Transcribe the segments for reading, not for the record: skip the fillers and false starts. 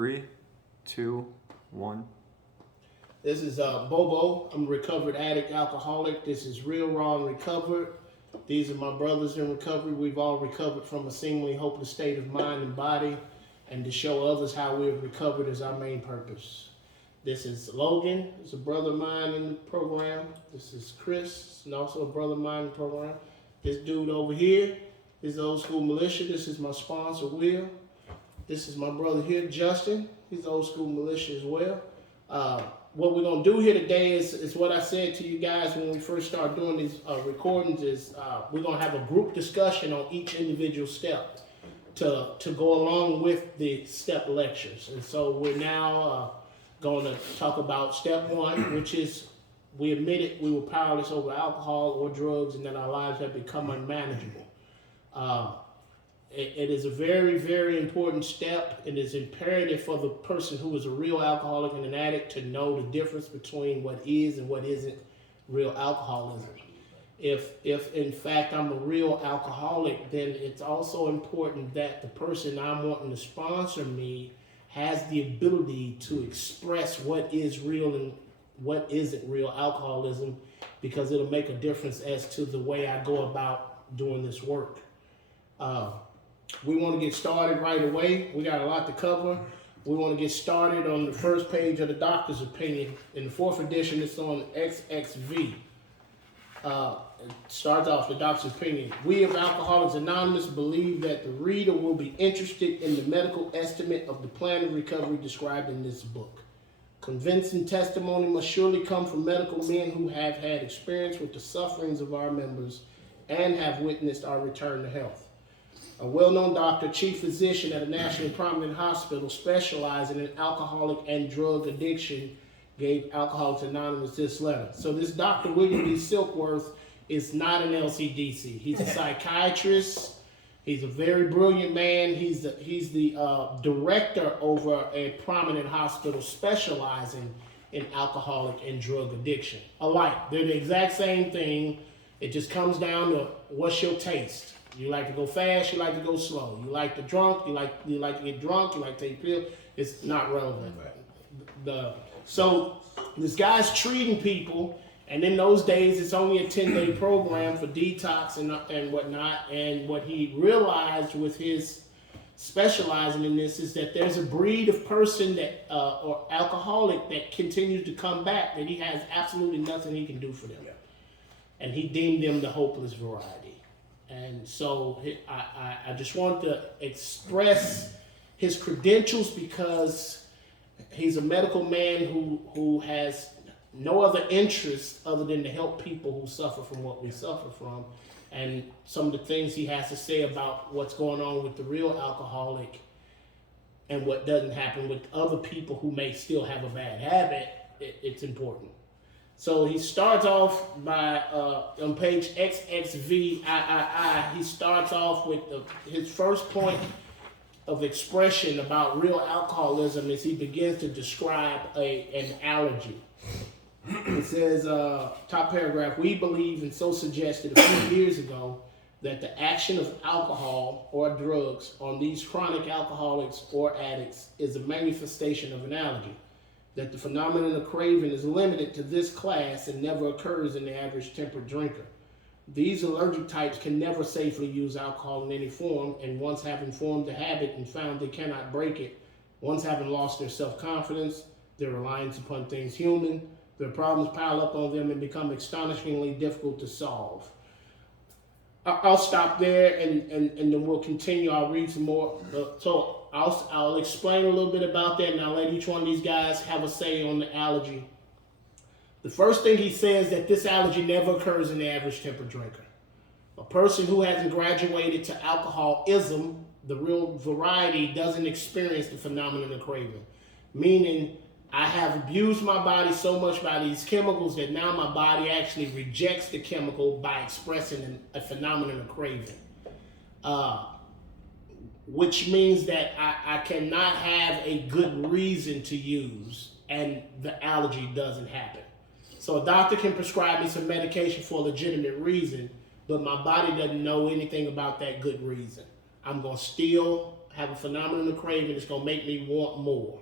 3, 2, 1. This is Bobo. I'm a recovered addict, alcoholic. This is Real Raw and Recovered. These are my brothers in recovery. We've all recovered from a seemingly hopeless state of mind and body, and to show others how we have recovered is our main purpose. This is Logan. He's a brother of mine in the program. This is Chris, and also a brother of mine in the program. This dude over here is the Old School Militia. This is my sponsor, Will. This is my brother here, Justin. He's Old School Militia as well. What we're going to do here today is what I said to you guys when we first started doing these recordings is we're going to have a group discussion on each individual step to go along with the step lectures. And so we're now going to talk about step 1, which is we admitted we were powerless over alcohol or drugs and that our lives have become unmanageable. It is a very, very important step. It is imperative for the person who is a real alcoholic and an addict to know the difference between what is and what isn't real alcoholism. If in fact I'm a real alcoholic, then it's also important that the person I'm wanting to sponsor me has the ability to express what is real and what isn't real alcoholism, because it'll make a difference as to the way I go about doing this work. We want to get started right away. We got a lot to cover. We want to get started on the first page of the doctor's opinion. In the 4th edition, it's on XXV. It starts off the doctor's opinion. We of Alcoholics Anonymous believe that the reader will be interested in the medical estimate of the plan of recovery described in this book. Convincing testimony must surely come from medical men who have had experience with the sufferings of our members and have witnessed our return to health. A well-known doctor, chief physician at a nationally prominent hospital specializing in alcoholic and drug addiction, gave Alcoholics Anonymous this letter. So this Dr. William D. Silkworth is not an LCDC. He's a psychiatrist. He's a very brilliant man. He's the director over a prominent hospital specializing in alcoholic and drug addiction. Alike, they're the exact same thing. It just comes down to what's your taste. You like to go fast, you like to go slow. You like to drunk, you like to get drunk, you like to take pills. It's not relevant. So this guy's treating people, and in those days it's only a 10-day program for detox and whatnot. And what he realized with his specializing in this is that there's a breed of person that or alcoholic that continues to come back, that he has absolutely nothing he can do for them. And he deemed them the hopeless variety. And so I just want to express his credentials, because he's a medical man who has no other interest other than to help people who suffer from what we suffer from. And some of the things he has to say about what's going on with the real alcoholic and what doesn't happen with other people who may still have a bad habit, it's important. So he starts off by, on page XXVIII, he starts off with his first point of expression about real alcoholism as he begins to describe an allergy. It says, top paragraph, we believe and so suggested a few years ago that the action of alcohol or drugs on these chronic alcoholics or addicts is a manifestation of an allergy. That the phenomenon of craving is limited to this class and never occurs in the average temperate drinker. These allergic types can never safely use alcohol in any form, and once having formed a habit and found they cannot break it, once having lost their self-confidence, their reliance upon things human, their problems pile up on them and become astonishingly difficult to solve. I'll stop there and then we'll continue. I'll read some more. So I'll explain a little bit about that, and I'll let each one of these guys have a say on the allergy. The first thing he says that this allergy never occurs in the average temperate drinker. A person who hasn't graduated to alcoholism, the real variety, doesn't experience the phenomenon of craving. Meaning, I have abused my body so much by these chemicals that now my body actually rejects the chemical by expressing a phenomenon of craving. Which means that I cannot have a good reason to use, and the allergy doesn't happen. So a doctor can prescribe me some medication for a legitimate reason, but my body doesn't know anything about that good reason. I'm going to still have a phenomenal craving. It's gonna make me want more.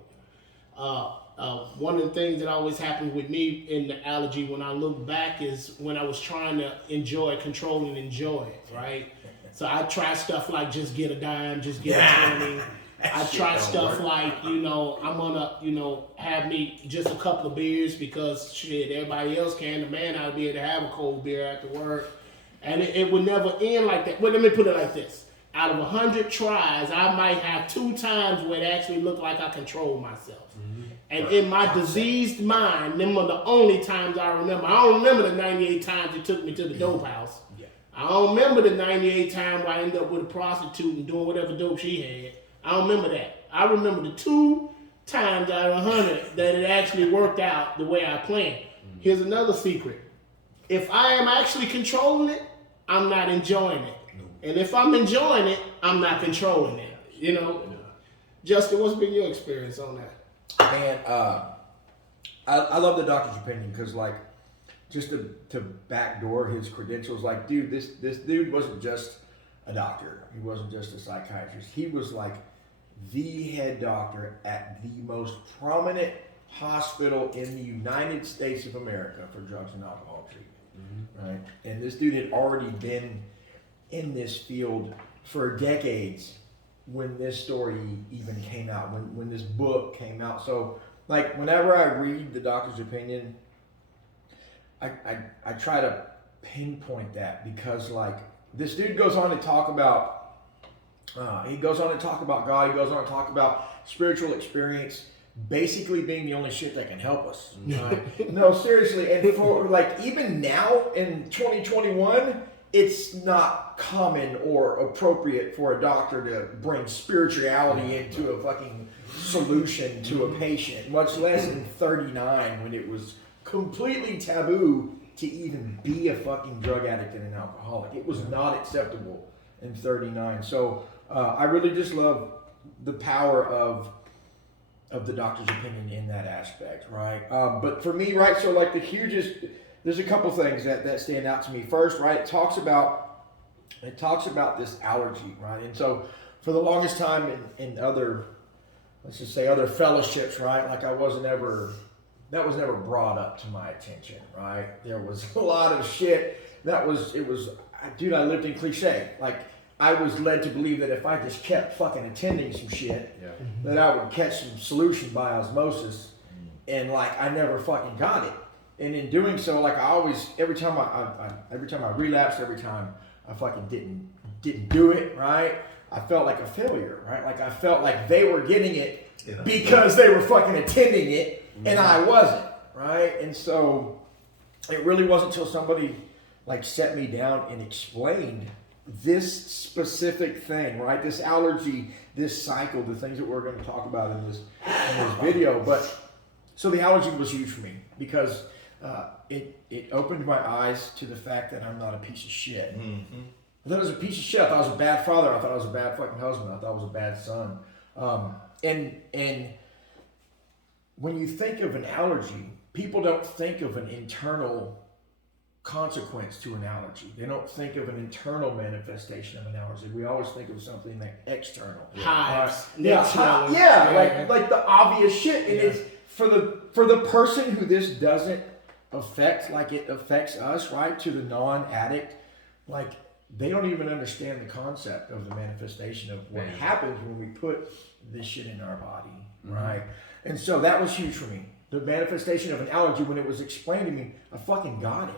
One of the things that always happens with me in the allergy when I look back is when I was trying to control and enjoy it, right? So I try stuff like just get a dime, just get a 20. I try stuff like, I'm gonna, have me just a couple of beers because shit, everybody else can. The man out be able to have a cold beer after work. And it would never end like that. Well, let me put it like this. Out of 100 tries, I might have 2 times where it actually looked like I controlled myself. And in my diseased mind, them are the only times I remember. I don't remember the 98 times it took me to the dope house. Yeah. I don't remember the 98 times where I ended up with a prostitute and doing whatever dope she had. I don't remember that. I remember the 2 times out of 100 that it actually worked out the way I planned. Here's another secret. If I am actually controlling it, I'm not enjoying it. And if I'm enjoying it, I'm not controlling it. Justin, what's been your experience on that? Man, I love the doctor's opinion because, like, just to backdoor his credentials, like, dude, this dude wasn't just a doctor. He wasn't just a psychiatrist. He was like the head doctor at the most prominent hospital in the United States of America for drugs and alcohol treatment, right? And this dude had already been in this field for decades when this story even came out, when this book came out. So, like, whenever I read the doctor's opinion, I try to pinpoint that because, like, this dude goes on to talk about, God, he goes on to talk about spiritual experience basically being the only shit that can help us. No, seriously. And for, like, even now in 2021, it's not common or appropriate for a doctor to bring spirituality into a fucking solution to a patient, much less in 39 when it was completely taboo to even be a fucking drug addict and an alcoholic. It was not acceptable in 39. So I really just love the power of the doctor's opinion in that aspect, right? But for me, right, so like the hugest, there's a couple things that stand out to me. First, right, it talks about this allergy, right? And so for the longest time in other, let's just say other fellowships, right, like that was never brought up to my attention, right? There was a lot of shit dude, I lived in cliche. Like, I was led to believe that if I just kept fucking attending some shit, that I would catch some solution by osmosis, and like I never fucking got it. And in doing so, like I always, every time I relapsed, every time I fucking didn't do it, right? I felt like a failure, right? Like I felt like they were getting it because they were fucking attending it, and I wasn't, right? And so it really wasn't until somebody like set me down and explained this specific thing, right? This allergy, this cycle, the things that we're going to talk about in this video. But so the allergy was huge for me because it opened my eyes to the fact that I'm not a piece of shit. Mm-hmm. I thought I was a piece of shit. I thought I was a bad father. I thought I was a bad fucking husband. I thought I was a bad son. And when you think of an allergy, people don't think of an internal consequence to an allergy. They don't think of an internal manifestation of an allergy. We always think of something like external. Hives. Like the obvious shit. And it's for the person who this doesn't affect like it affects us, right? To the non-addict, like they don't even understand the concept of the manifestation of what happens when we put this shit in our body, right? And so that was huge for me. The manifestation of an allergy, when it was explained to me, I fucking got it.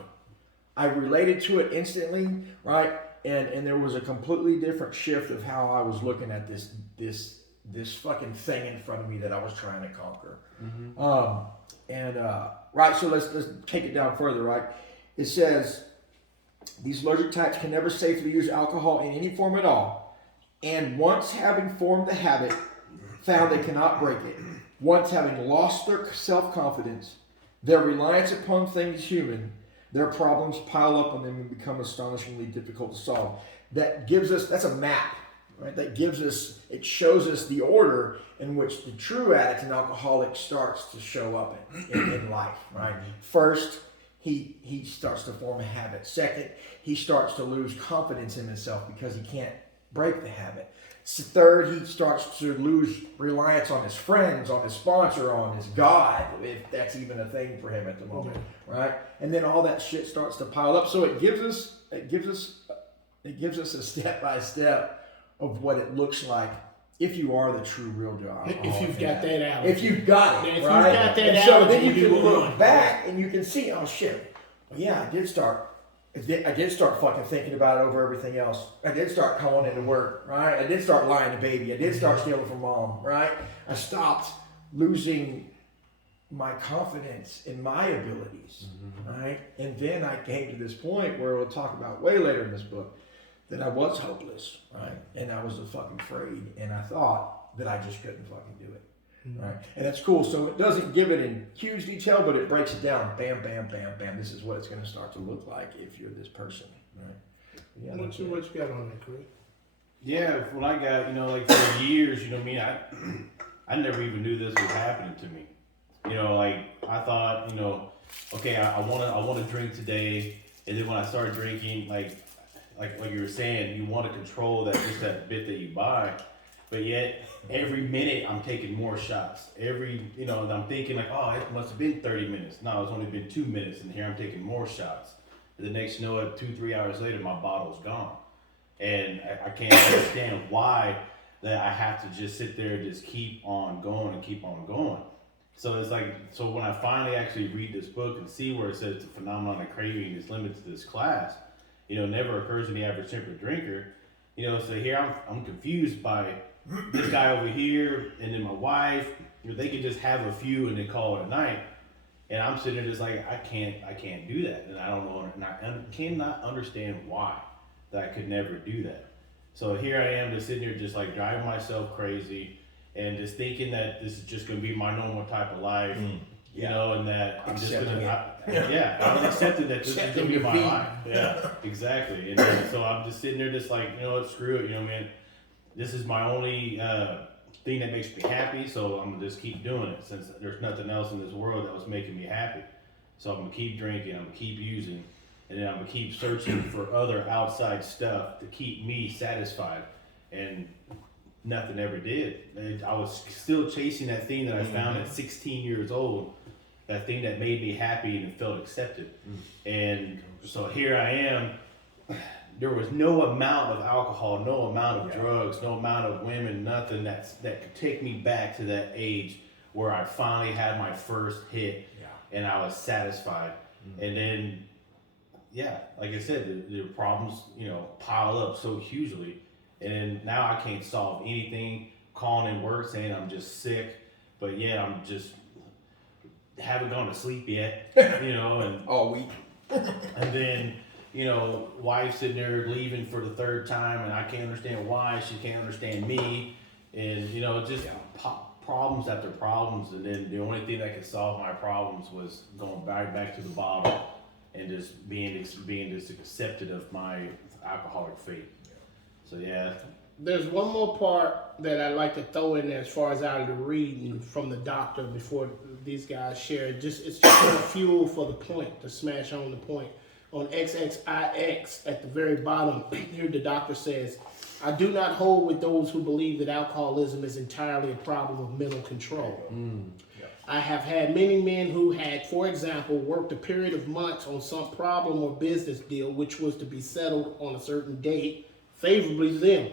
I related to it instantly, right? And there was a completely different shift of how I was looking at this fucking thing in front of me that I was trying to conquer. Right, so let's take it down further, right? It says, these allergic types can never safely use alcohol in any form at all. And once having formed the habit, found they cannot break it. Once having lost their self-confidence, their reliance upon things human, their problems pile up on them and become astonishingly difficult to solve. That's a map, right? It shows us the order in which the true addict and alcoholic starts to show up in life, right? First, he starts to form a habit. Second, he starts to lose confidence in himself because he can't break the habit. Third, he starts to lose reliance on his friends, on his sponsor, on his God, if that's even a thing for him at the moment, right? And then all that shit starts to pile up. So it gives us a step by step of what it looks like if you are the true real deal. If you've got that allergy. If you've got it, If you've right? got that And so allergy, then you you can will look run. back and you can see, oh shit, well, yeah, I did start fucking thinking about it over everything else. I did start calling into work, right? I did start lying to baby. I did start stealing from mom, right? I stopped losing my confidence in my abilities, right? And then I came to this point where we'll talk about way later in this book that I was hopeless, right? And I was fucking afraid, and I thought that I just couldn't fucking do it. Right, and that's cool. So it doesn't give it in huge detail, but it breaks it down. Bam, bam, bam, bam. This is what it's going to start to look like if you're this person. Right? Yeah. What you got on that, Craig? Yeah, what I got, like for years, I never even knew this was happening to me. I thought, okay, I want to drink today, and then when I started drinking, like you were saying, you want to control that bit that you buy, but yet every minute I'm taking more shots. And I'm thinking like, oh, it must have been 30 minutes. No, it's only been 2 minutes, and here I'm taking more shots. And the next, 2-3 hours later, my bottle's gone. And I can't understand why that I have to just sit there and just keep on going and keep on going. So it's like, so when I finally actually read this book and see where it says the phenomenon of craving is limited to this class, never occurs to the average temperate drinker. So here I'm confused by this guy over here, and then my wife. They could just have a few and then call it a night. And I'm sitting there just like, I can't do that, and I don't know, and I cannot understand why that I could never do that. So here I am, just sitting here, just like driving myself crazy, and just thinking that this is just going to be my normal type of life, and that I'm just going to, I was accepting that this is going to be my life. Yeah, exactly. And then, so I'm just sitting there, just like, screw it, man. This is my only thing that makes me happy, so I'm gonna just keep doing it since there's nothing else in this world that was making me happy. So I'm gonna keep drinking, I'm gonna keep using, and then I'm gonna keep searching for other outside stuff to keep me satisfied. And nothing ever did. And I was still chasing that thing that I found at 16 years old, that thing that made me happy and felt accepted. And so here I am. There was no amount of alcohol, no amount of drugs, no amount of women, nothing that could take me back to that age where I finally had my first hit and I was satisfied. And then, like I said, the problems, pile up so hugely. And now I can't solve anything, calling in work saying I'm just sick, but I'm just haven't gone to sleep yet, and all week. And then, wife sitting there leaving for the third time, and I can't understand why. She can't understand me, and just problems after problems. And then the only thing that could solve my problems was going back to the bottle and just being just accepted of my alcoholic fate. So There's one more part that I'd like to throw in there as far as out of the reading from the doctor before these guys share. It's just more fuel for the point, to smash on the point. On XXIX at the very bottom, here the doctor says, I do not hold with those who believe that alcoholism is entirely a problem of mental control. I have had many men who had, for example, worked a period of months on some problem or business deal which was to be settled on a certain date favorably to them.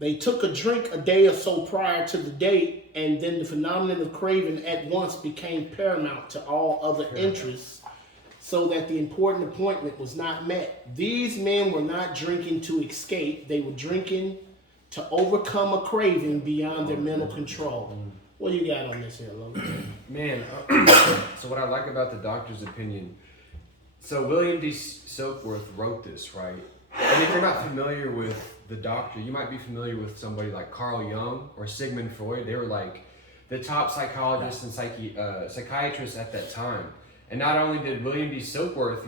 They took a drink a day or so prior to the date, and then the phenomenon of craving at once became paramount to all other interests, so that the important appointment was not met. These men were not drinking to escape. They were drinking to overcome a craving beyond their mental control. What you got on this here, Logan? Man, so what I like about the doctor's opinion, so William D. Silkworth wrote this, right? And if you're not familiar with the doctor, you might be familiar with somebody like Carl Jung or Sigmund Freud. They were like the top psychologists and psychiatrists at that time. And not only did William D. Silkworth,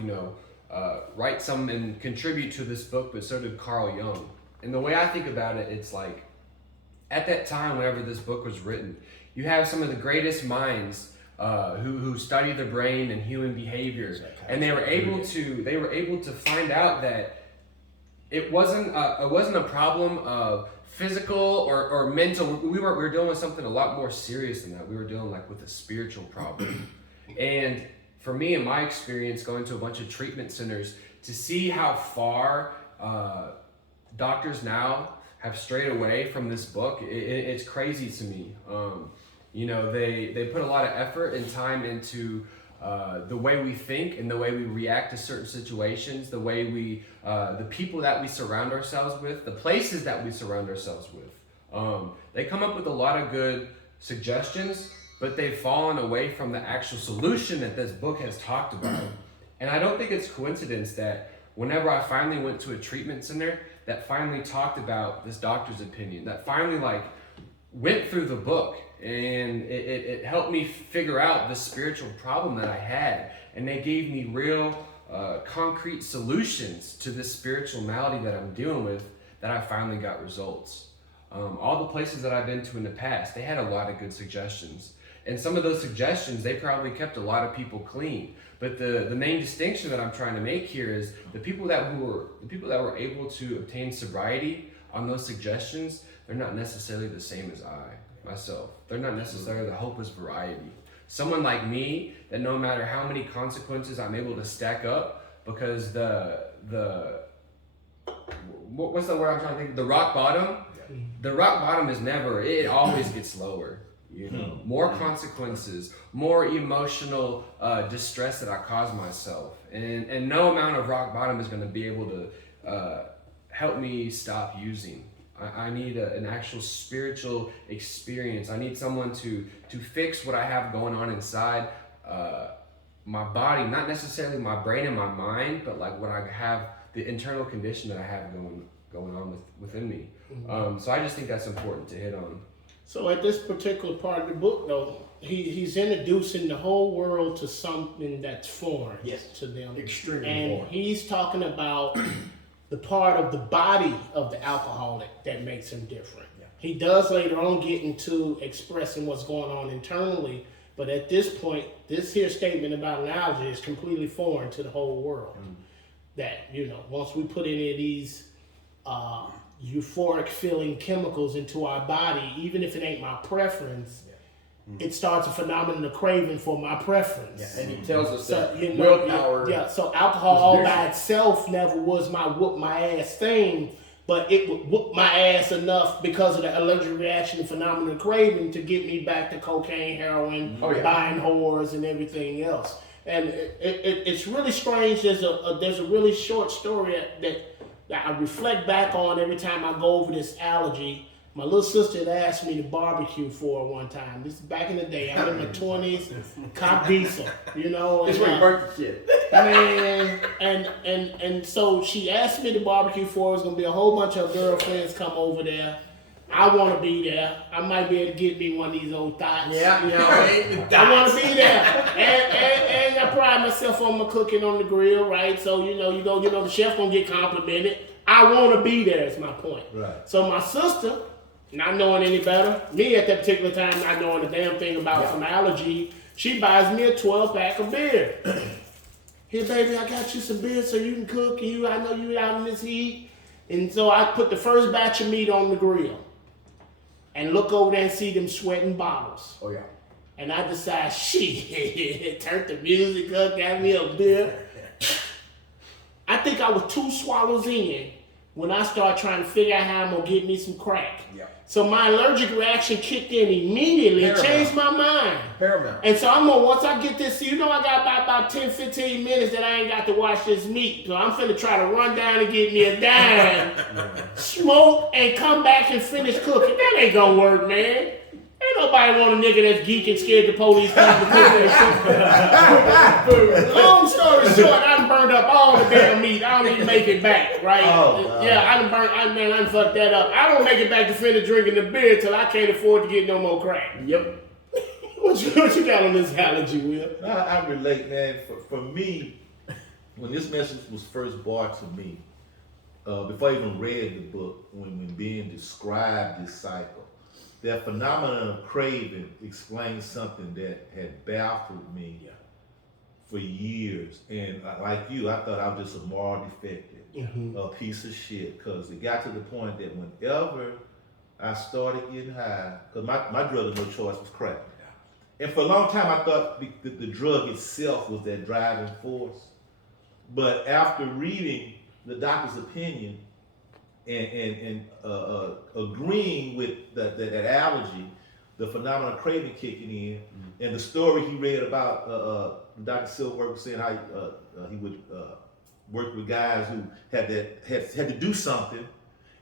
write some and contribute to this book, but so did Carl Jung. And the way I think about it, it's like, at that time, whenever this book was written, you have some of the greatest minds who study the brain and human behavior, and they were able to find out that it wasn't a problem of physical or mental. We were dealing with something a lot more serious than that. We were dealing like with a spiritual problem. And for me, in my experience, going to a bunch of treatment centers, to see how far doctors now have strayed away from this book, it's crazy to me. You know, they put a lot of effort and time into the way we think and the way we react to certain situations, the way the people that we surround ourselves with, the places that we surround ourselves with. They come up with a lot of good suggestions, but they've fallen away from the actual solution that this book has talked about. And I don't think it's coincidence that whenever I finally went to a treatment center that finally talked about this doctor's opinion, that finally like went through the book, and it helped me figure out the spiritual problem that I had. And they gave me real concrete solutions to this spiritual malady that I'm dealing with, that I finally got results. All the places that I've been to in the past, they had a lot of good suggestions. And some of those suggestions, they probably kept a lot of people clean. But the main distinction that I'm trying to make here is the people that were able to obtain sobriety on those suggestions, they're not necessarily the same as myself. They're not necessarily the hopeless variety. Someone like me, that no matter how many consequences I'm able to stack up, because what's the word I'm trying to think? The rock bottom is never, it always gets lower. You know, more consequences, more emotional distress that I cause myself, and no amount of rock bottom is going to be able to help me stop using. I need an actual spiritual experience. I need someone to fix what I have going on inside my body, not necessarily my brain and my mind, but like what I have, the internal condition that I have going on within me. So I just think that's important to hit on. So at this particular part of the book, though, he's introducing the whole world to something that's foreign to them. Extremely and foreign. he's talking about the part of the body of the alcoholic that makes him different. Yeah. He does later on get into expressing what's going on internally, but at this point, this here statement about analogy is completely foreign to the whole world. That, you know, once we put any of these euphoric feeling chemicals into our body, even if it ain't my preference, it starts a phenomenon of craving for my preference. Yeah, and he tells us So, that you know, willpower. yeah, so alcohol all by itself never was my whoop my ass thing, but it would whoop my ass enough because of the allergic reaction and phenomenon of craving to get me back to cocaine, heroin, buying whores, and everything else. And it's really strange. There's a really short story that I reflect back on every time I go over this allergy. My little sister had asked me to barbecue for her one time. This is back in the day. I'm in my 20s, cop diesel, you know. That's where you burnt the kid. Man, and so she asked me to barbecue for her. There's gonna be a whole bunch of girlfriends come over there. I want to be there. I might be able to get me one of these old thoughts. Yeah, you know. I want to be there, and I pride myself on my cooking on the grill, right? So you know, the chef gonna get complimented. I want to be there. Is my point. Right. So my sister, not knowing any better, me at that particular time not knowing a damn thing about some allergy, she buys me a 12-pack of beer. Here, baby, I got you some beer so you can cook. I know you out in this heat, and so I put the first batch of meat on the grill. And look over there and see them sweating bottles. Oh, yeah. And I decide, shit, turned the music up, got me a beer. I think I was 2 swallows in when I started trying to figure out how I'm going to get me some crack. Yeah. So my allergic reaction kicked in immediately and changed my mind. Paramount. And so I'm going to, once I get this, I got about 10, 15 minutes that I ain't got to watch this meat. So I'm finna try to run down and get me a dime, smoke, and come back and finish cooking. That ain't gonna work, man. Ain't nobody want a nigga that's geek and scared the police come to cook that shit. Long story short, I done burned up all the damn meat. I don't even make it back, right? Yeah, I done fucked that up. I don't make it back to finish drinking the beer till I can't afford to get no more crack. Yep. What you got on this allergy, Will? I relate, man. For me, when this message was first brought to me, before I even read the book, when being described this cycle, that phenomenon of craving explains something that had baffled me for years. And like you, I thought I was just a moral defective, a piece of shit, because it got to the point that whenever I started getting high, because my drug of no choice was crack. And for a long time, I thought the drug itself was that driving force. But after reading the doctor's opinion and agreeing with that allergy, the phenomenon of craving kicking in, and the story he read about Dr. Silverberg saying how he would work with guys who had to do something,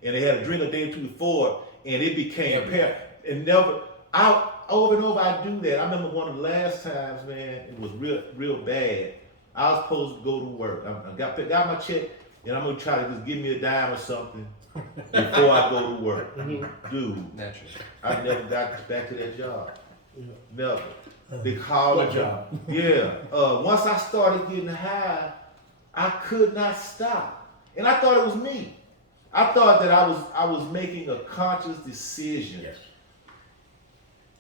and they had a drink a day or two before, and it became apparent. And over and over I do that. I remember one of the last times, man, it was real bad. I was supposed to go to work. I got my check, and I'm gonna try to just give me a dime or something before I go to work. Dude, Naturally. I never got back to that job. Yeah. Never. They called What me. job? Yeah. Once I started getting high, I could not stop, and I thought it was me. I thought that I was making a conscious decision. Yes.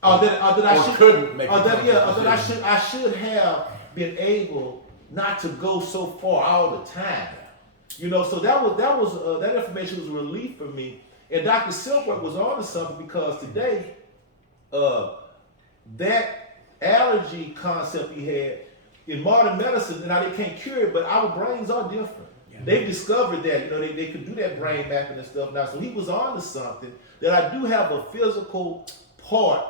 That I Or should couldn't make a that conscious I should have been able not to go so far all the time. You know, so that information was a relief for me. And Dr. Silverberg was on to something, because today, that allergy concept he had in modern medicine, now they can't cure it, but our brains are different. They've discovered that, you know, they could do that brain mapping and stuff now. So he was on to something, that I do have a physical part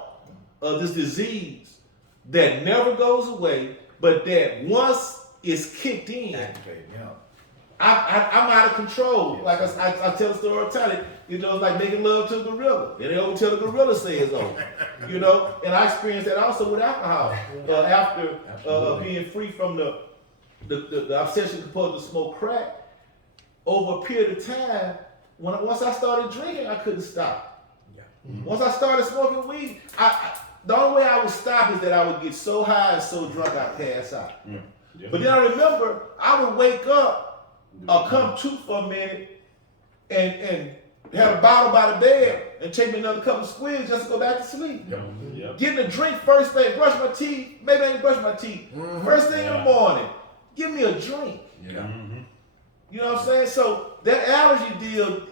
of this disease that never goes away, but that once it's kicked in, Activated, yeah. I'm out of control. Like I tell the story all the time. You know, it's like making love to a gorilla. And they don't tell the gorilla say it's over. You know, and I experienced that also with alcohol. After being free from the obsession compulsion to smoke crack, over a period of time, once I started drinking, I couldn't stop. Yeah. Once I started smoking weed, the only way I would stop is that I would get so high and so drunk I'd pass out. Yeah. But then I remember I would wake up or come to for a minute and have a bottle by the bed and take me another couple of squids just to go back to sleep. Yep. Getting a drink first thing, brush my teeth, maybe I ain't brush my teeth. First thing in the morning, give me a drink. Yeah. Mm-hmm. You know what I'm saying? So that allergy deal,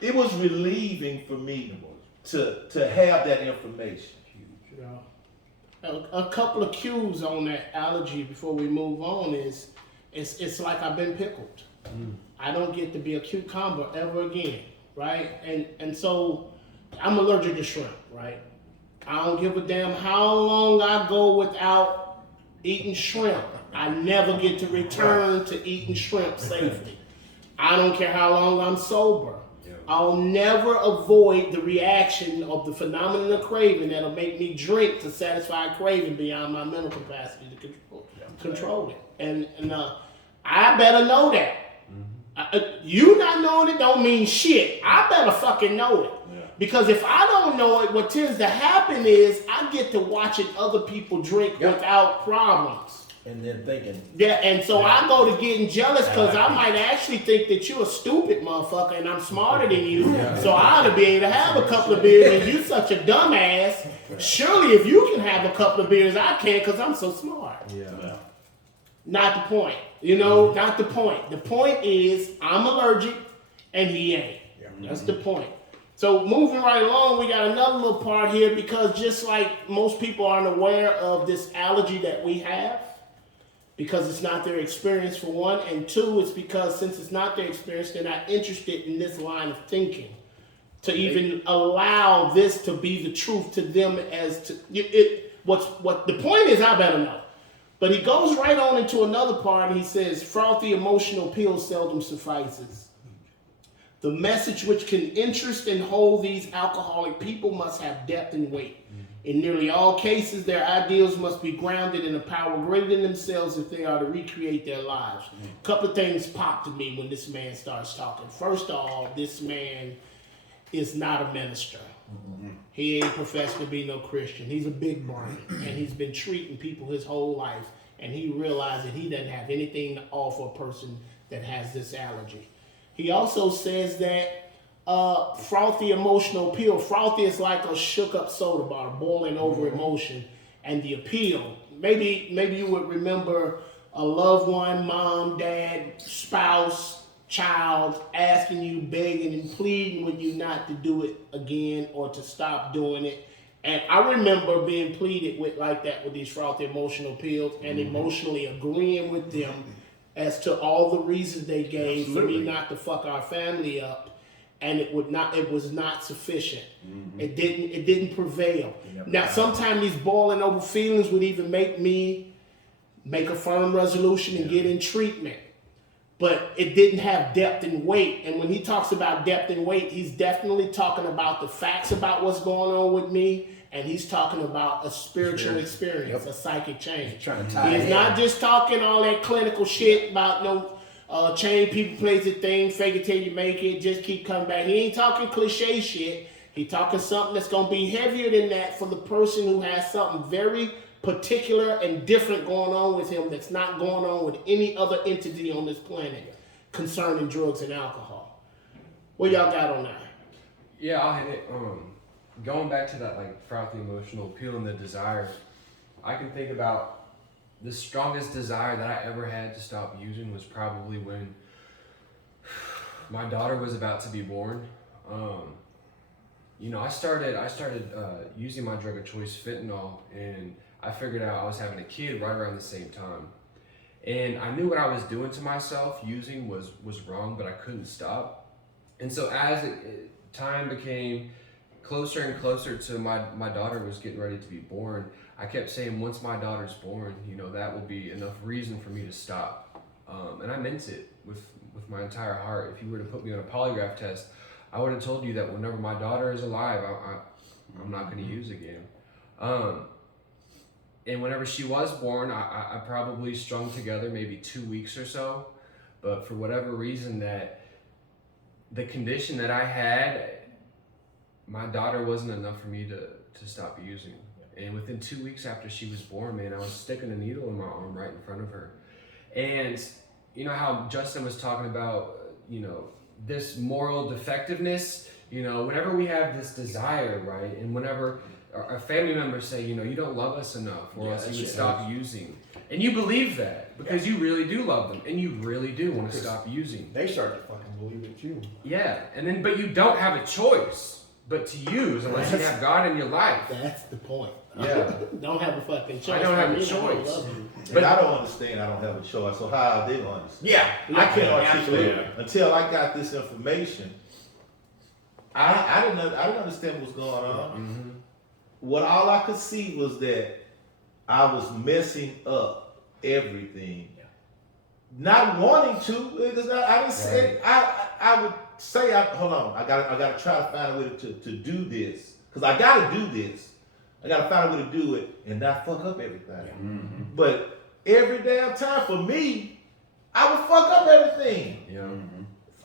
it was relieving for me to have that information. Yeah. A couple of cues on that allergy before we move on is it's like I've been pickled. I don't get to be a cucumber ever again, right? And so I'm allergic to shrimp, right? I don't give a damn how long I go without eating shrimp. I never get to return to eating shrimp safely. I don't care how long I'm sober. I'll never avoid the reaction of the phenomenon of craving that'll make me drink to satisfy a craving beyond my mental capacity to control it. And I better know that. You not knowing it don't mean shit. I better fucking know it. Yeah. Because if I don't know it, what tends to happen is I get to watching other people drink without problems. And then thinking, Yeah, and so I go to getting jealous because I might actually think that you're a stupid motherfucker and I'm smarter than you. So I ought to be able to have a couple of beers and you such a dumbass. Surely if you can have a couple of beers, I can because I'm so smart. Yeah. Not the point. You know, not the point. The point is I'm allergic and he ain't. That's the point. So moving right along, we got another little part here because just like most people aren't aware of this allergy that we have, because it's not their experience for one, and two, it's because since it's not their experience, they're not interested in this line of thinking to even allow this to be the truth to them as to it. What the point is, I better know. But he goes right on into another part and he says, frothy emotional appeal seldom suffices. The message which can interest and hold these alcoholic people must have depth and weight. In nearly all cases, their ideals must be grounded in a power greater than themselves if they are to recreate their lives. A couple of things pop to me when this man starts talking. First of all, this man is not a minister. He ain't professed to be no Christian. He's a big brain, and he's been treating people his whole life, and he realized that he doesn't have anything to offer a person that has this allergy. He also says that frothy emotional appeal. Frothy is like a shook up soda bottle, boiling over emotion, and the appeal. Maybe you would remember a loved one, mom, dad, spouse, child asking you, begging and pleading with you not to do it again or to stop doing it. And I remember being pleaded with like that with these frothy emotional pills and emotionally agreeing with them as to all the reasons they gave for me not to fuck our family up, and it was not sufficient. It didn't prevail. Now sometimes these boiling over feelings would even make me make a firm resolution and get in treatment. But it didn't have depth and weight. And when he talks about depth and weight, he's definitely talking about the facts about what's going on with me, and he's talking about a spiritual experience, a psychic change. Trying to tie He's it not in. just talking all that clinical shit about no change people plays a thing, fake it till you make it, just keep coming back. He ain't talking cliche shit. He talking something that's gonna be heavier than that for the person who has something very particular and different going on with him that's not going on with any other entity on this planet concerning drugs and alcohol. What y'all got on that? Yeah, I'll hit it. Going back to that like frothy emotional appeal and the desire, I can think about the strongest desire that I ever had to stop using was probably when my daughter was about to be born. I started using my drug of choice, fentanyl, and I figured out I was having a kid right around the same time. And I knew what I was doing to myself using was wrong, but I couldn't stop. And so as time became closer and closer to my daughter was getting ready to be born, I kept saying, once my daughter's born, that will be enough reason for me to stop. And I meant it with my entire heart. If you were to put me on a polygraph test, I would have told you that whenever my daughter is alive, I'm not going to use again. And whenever she was born, I probably strung together maybe 2 weeks or so. But for whatever reason, that the condition that I had, my daughter wasn't enough for me to stop using. And within 2 weeks after she was born, man, I was sticking a needle in my arm right in front of her. And you know how Justin was talking about, this moral defectiveness, whenever we have this desire, right? And whenever our family members say, you don't love us enough, or else you would stop using. And you believe that because you really do love them and you really do want to stop using. They start to fucking believe it too. Yeah, but you don't have a choice but to use unless you have God in your life. That's the point. Yeah. Don't have a fucking choice. I don't have a mean, I don't choice. love you. But I don't understand. I don't have a choice. So how are they gonna understand? Yeah. I can't articulate absolutely. until I got this information. I didn't understand what was going on. Mm-hmm. What all I could see was that I was messing up everything. Not wanting to. It's not, I didn't say. I would say. Hold on. I gotta try to find a way to do this because I gotta do this. I gotta find a way to do it and not fuck up everything. But every damn time for me, I would fuck up everything. Yeah.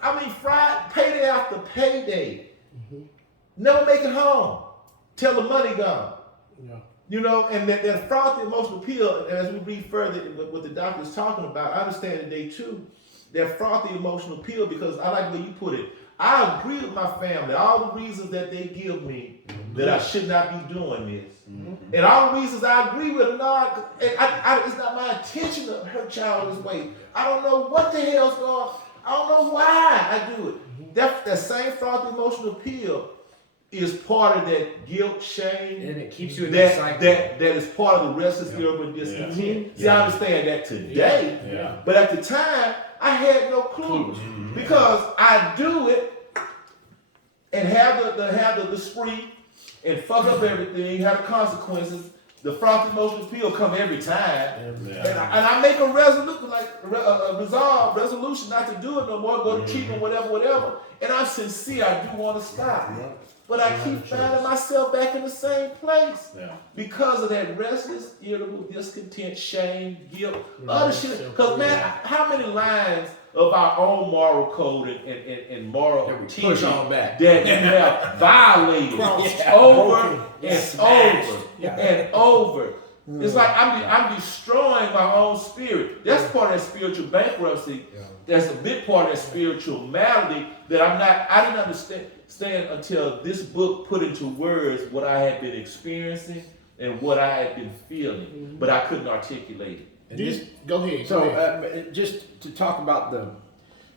I mean, payday after payday. Never make it home till the money gone. Yeah. And that frothy emotional appeal, and as we read further what the doctor's talking about, I understand today too, that frothy emotional appeal, because I like the way you put it. I agree with my family, all the reasons that they give me that I should not be doing this. And all the reasons I agree with them, it's not my intention to hurt child this way. I don't know what the hell's going on. I don't know why I do it. That same frothy emotional appeal is part of that guilt, shame, And it keeps you in that cycle. that is part of the restless urban discontent. See, I understand that today, Yeah. but at the time, I had no clue because I do it and have the spree and fuck up everything, have the consequences. The frothy emotional appeal come every time, and I make a resolution not to do it no more, go to treatment, whatever. And I'm sincere, I do want to stop. But I keep finding myself back in the same place because of that restless, irritable, discontent, shame, guilt, other shit. Because man, how many lines of our own moral code and moral teaching push on back that you have violated over and over and over? It's like I'm destroying my own spirit. That's part of that spiritual bankruptcy. That's a big part of that spiritual malady that I didn't understand until this book put into words what I had been experiencing and what I had been feeling, but I couldn't articulate it. And Go ahead. So just to talk about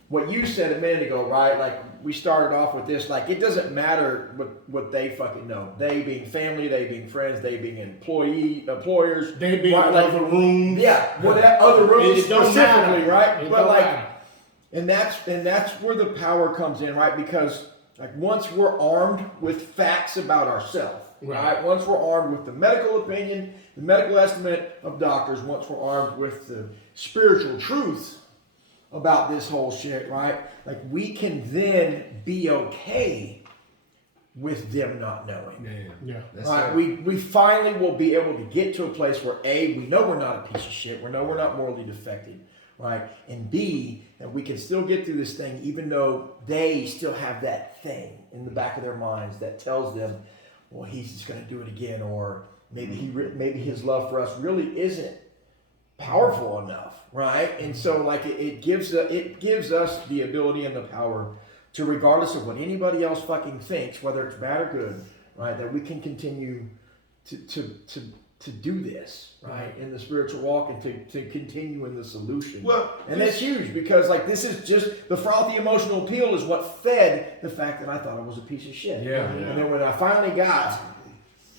what you said a minute ago, right? Like we started off with this, like it doesn't matter what they fucking know. They being family, they being friends, they being employers, They be right, in like, other rooms. yeah, whatever other rooms It don't specifically, matter. right? It But don't like, matter. and that's where the power comes in, right? Because like once we're armed with facts about ourselves, right? Once we're armed with the medical opinion, the medical estimate of doctors, once we're armed with the spiritual truths about this whole shit, right? Like we can then be okay with them not knowing. Yeah. That's Right, right. we finally will be able to get to a place where A, we know we're not a piece of shit, we know we're not morally defective, right? And B, that we can still get through this thing even though they still have that thing in the back of their minds that tells them, well, he's just going to do it again, or maybe maybe his love for us really isn't powerful enough, right? And so like it gives us the ability and the power to, regardless of what anybody else fucking thinks, whether it's bad or good, right, that we can continue to do this, right, in the spiritual walk and to continue in the solution. Well, and that's huge because like this is just the frothy emotional appeal is what fed the fact that I thought I was a piece of shit. Yeah. And then when I finally got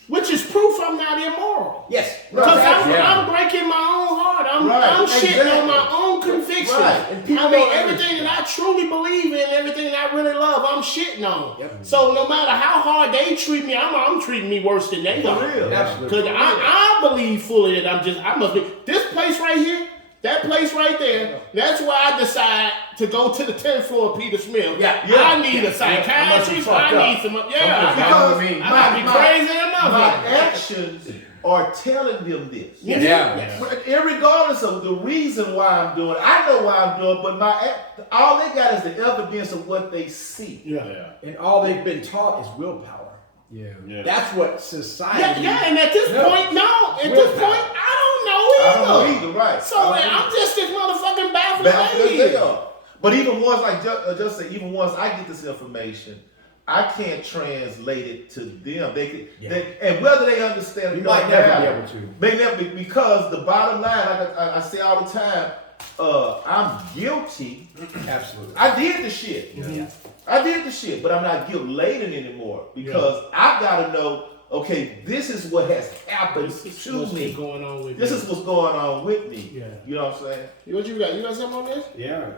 Which is proof I'm not immoral. yes, Because exactly. I'm breaking my own heart. I'm Right, shitting on exactly. my own convictions. Right, and people I mean, don't everything that I truly believe in, everything that I really love, I'm shitting on. Yep. So no matter how hard they treat me, I'm treating me worse than they For are. real. Absolutely. Because I believe fully that I must be. This place right here, that place right there, that's where I decide to go to the 10th floor of Peter Smith. Yeah. I need a Unless psychiatrist. you fucked I need up. some. Something's Yeah, wrong with me. I might be crazy enough. My actions are telling them this. Yeah. Irregardless of the reason why I'm doing it, I know why I'm doing it, but all they got is the evidence of what they see. Yeah. And all they've been taught is willpower. Yeah. That's what Yeah, society. and at this No. point, no. At this Willpower. point, I don't know I either. don't know either, right? So I'm just this motherfucking baffled Back as lady. they are. But even once, like just say, even once I get this information, I can't translate it to them. And whether they understand, You it might don't never be matter. able to. May never be, because the bottom line, like I say all the time, I'm guilty. Absolutely. I did the shit. I did the shit, but I'm not guilt laden anymore because I gotta know. Okay, this is what has happened This is to what's me. been going on with This me. is what's going on with me. Yeah. You know what I'm saying? What you got? You got something on this? Yeah,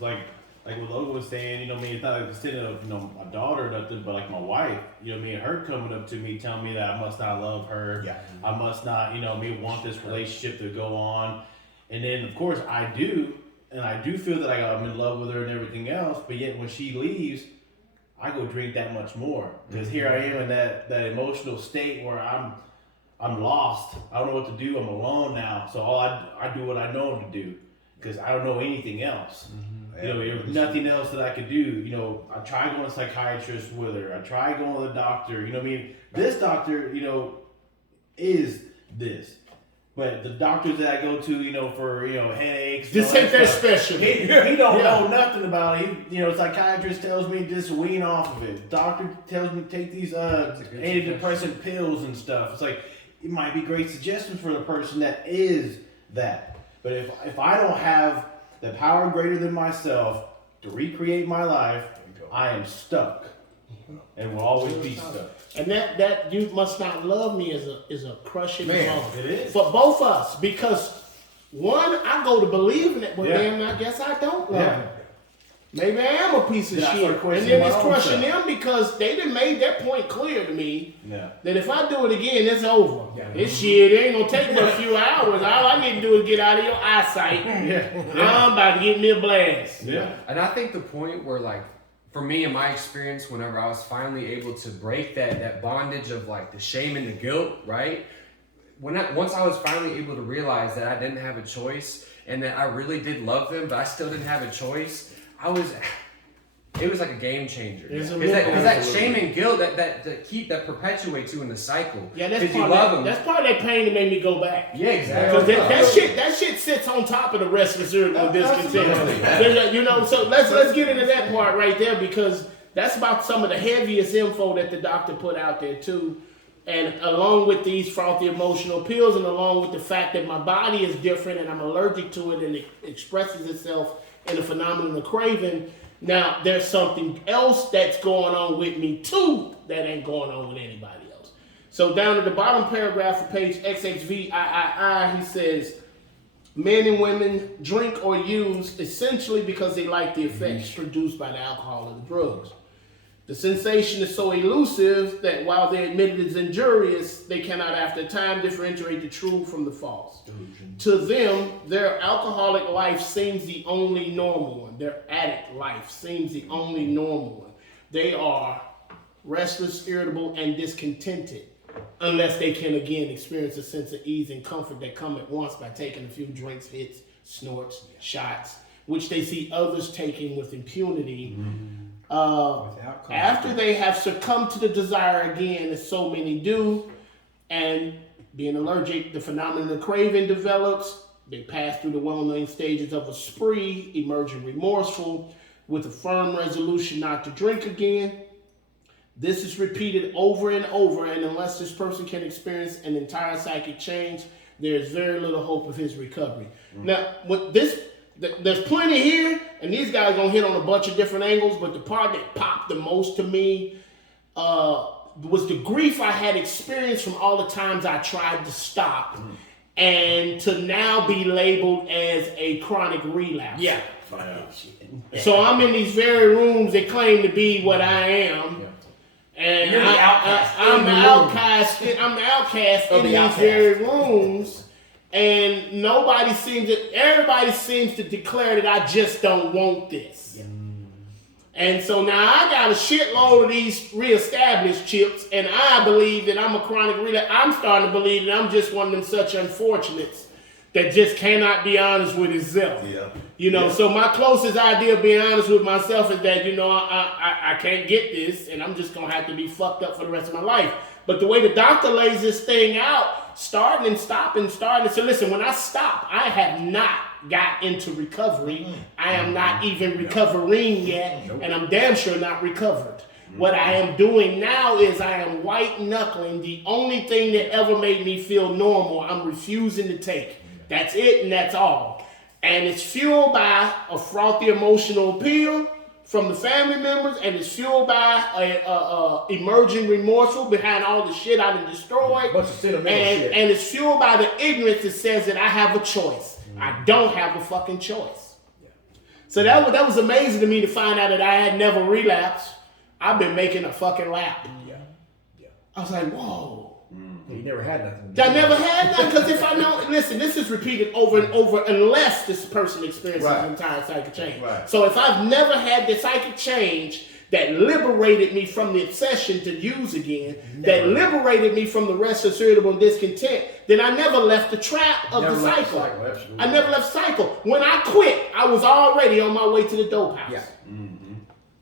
like what Logan was saying, I mean, it's not like instead of, my daughter or nothing, but like my wife, her coming up to me, telling me that I must not love her. Yeah. I must not, want this relationship to go on. And then, of course, I do, and I do feel that I'm in love with her and everything else, but yet when she leaves, I go drink that much more. Because here I am in that emotional state where I'm lost. I don't know what to do. I'm alone now. So I do what I know to do because I don't know anything else. There's nothing else that I could do. I tried going to a psychiatrist with her. I tried going to the doctor. This doctor, is this. But the doctors that I go to, for, headaches. This and all ain't that their stuff, specialty. He don't Yeah. know nothing about it. Psychiatrist tells me just wean off of it. Doctor tells me take these antidepressant pills and stuff. It's like it might be great suggestions for the person that is that. But if I don't have the power greater than myself to recreate my life, I am stuck, and will always be stuck. And that you must not love me is a crushing blow. It is. For both us, because one, I go to believing it, but Yeah. then I guess I don't love Yeah. him. Maybe I am a piece of Then I shit. start And questioning then my it's own crushing self. them because they done made that point clear to me Yeah. that if I do it again, it's over. Yeah. This shit ain't gonna take but a few hours. All I need to do is get out of your eyesight. I'm about to get me a blast. Yeah. And I think the point where, like, for me in my experience, whenever I was finally able to break that bondage of like the shame and the guilt, right? Once I was finally able to realize that I didn't have a choice and that I really did love them, but I still didn't have a choice, it was like a game changer. It's a Because little- that shame and guilt that perpetuates you in the cycle. Yeah, that's Because you part love of them. that's part of that pain that made me go back. Yeah, exactly. Because that shit sits on top of the restless irritable discontent. Absolutely. So let's get into that part right there because that's about some of the heaviest info that the doctor put out there too. And along with these frothy emotional pills and along with the fact that my body is different and I'm allergic to it and it expresses itself and the phenomenon of craving, now there's something else that's going on with me too that ain't going on with anybody else. So down at the bottom paragraph of page XXVIII, he says, men and women drink or use essentially because they like the effects produced by the alcohol and the drugs. The sensation is so elusive that while they admit it is injurious, they cannot after time differentiate the true from the false. To them, their alcoholic life seems the only normal one. Their addict life seems the only normal one. They are restless, irritable, and discontented unless they can again experience a sense of ease and comfort that come at once by taking a few drinks, hits, snorts, shots, which they see others taking with impunity. After they have succumbed to the desire again, as so many do, and being allergic, the phenomenon of craving develops. They pass through the well-known stages of a spree, emerging remorseful, with a firm resolution not to drink again. This is repeated over and over, and unless this person can experience an entire psychic change, there is very little hope of his recovery. Now, with this, there's plenty here, and these guys gonna hit on a bunch of different angles, but the part that popped the most to me was the grief I had experienced from all the times I tried to stop, and to now be labeled as a chronic relapse. Yeah. So I'm in these very rooms that claim to be what I am. And You're the outcast. I'm the outcast. I'm the outcast in these very rooms, and everybody seems to declare that I just don't want this. Yeah. And so now I got a shitload of these reestablished chips, and I believe that I'm a chronic relapse. I'm starting to believe that I'm just one of them such unfortunates that just cannot be honest with himself. Yeah. You know, so my closest idea of being honest with myself is that, you know, I can't get this, and I'm just going to have to be fucked up for the rest of my life. But the way the doctor lays this thing out, starting and stopping. So listen, when I stop, I have not got into recovery. I am not even recovering yet, and I'm damn sure not recovered. What I am doing now is I am white knuckling the only thing that ever made me feel normal. I'm refusing to take. That's it, and that's all. And it's fueled by a frothy emotional appeal from the family members, and it's fueled by a emerging remorseful behind all the shit I done destroyed. Bunch of sentimental shit. And it's fueled by the ignorance that says that I have a choice. I don't have a fucking choice. So that was amazing to me to find out that I had never relapsed. I've been making a fucking lap. I was like, whoa. You never had nothing. I never had that, because if I know, listen, this is repeated over and over unless this person experiences an entire psychic change. Right. So if I've never had the psychic change that liberated me from the obsession to use again, that liberated me from the restless, irritable, and discontent, then I never left the trap of the cycle. I never left the cycle. When I quit, I was already on my way to the dope house. Yeah.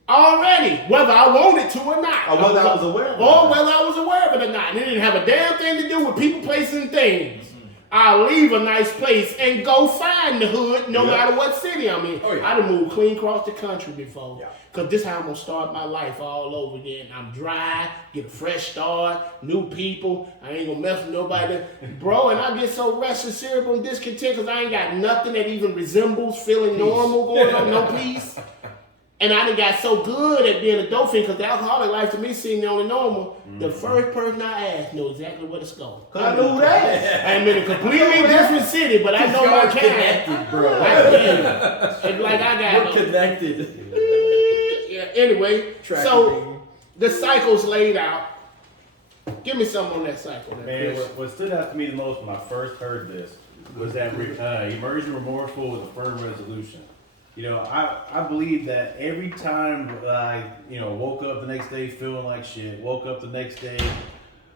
Already, whether I wanted to or not. Or whether I was aware of it. Or whether I was aware of it or not. And it didn't have a damn thing to do with people, places, and things. I'll leave a nice place and go find the hood no matter what city I'm in. Oh, yeah. I'd have moved clean across the country before. Yeah. Because this is how I'm going to start my life all over again. I'm dry, get a fresh start, new people. I ain't going to mess with nobody. Bro, and I get so restless, irritable, and discontent because I ain't got nothing that even resembles feeling normal going on, no peace. And I done got so good at being a dope fiend because the alcoholic life to me seemed the only normal. The first person I asked knew exactly where to go. Cause I knew who that. I'm in a completely different city, but I know my kind. bro. I can. It's like I got We're connected. Yeah, anyway, so the cycle's laid out. Give me some on that cycle. Man, what stood out to me the most when I first heard this was that emerging remorseful with a firm resolution. You know, I believe that every time I, woke up the next day feeling like shit, woke up the next day,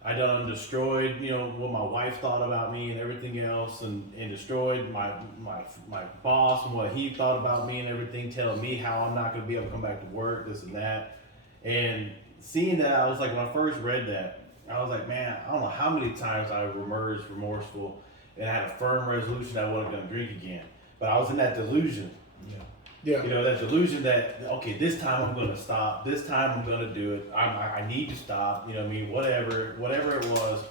I done destroyed, what my wife thought about me and everything else, and destroyed my boss and what he thought about me and everything, telling me how I'm not going to be able to come back to work, this and that. And seeing that, I was like, when I first read that, I was like, man, I don't know how many times I emerged remorseful and I had a firm resolution that I wasn't going to drink again. But I was in that delusion. Yeah. That delusion that, okay, this time I'm going to stop. This time I'm going to do it. I need to stop. Whatever it was.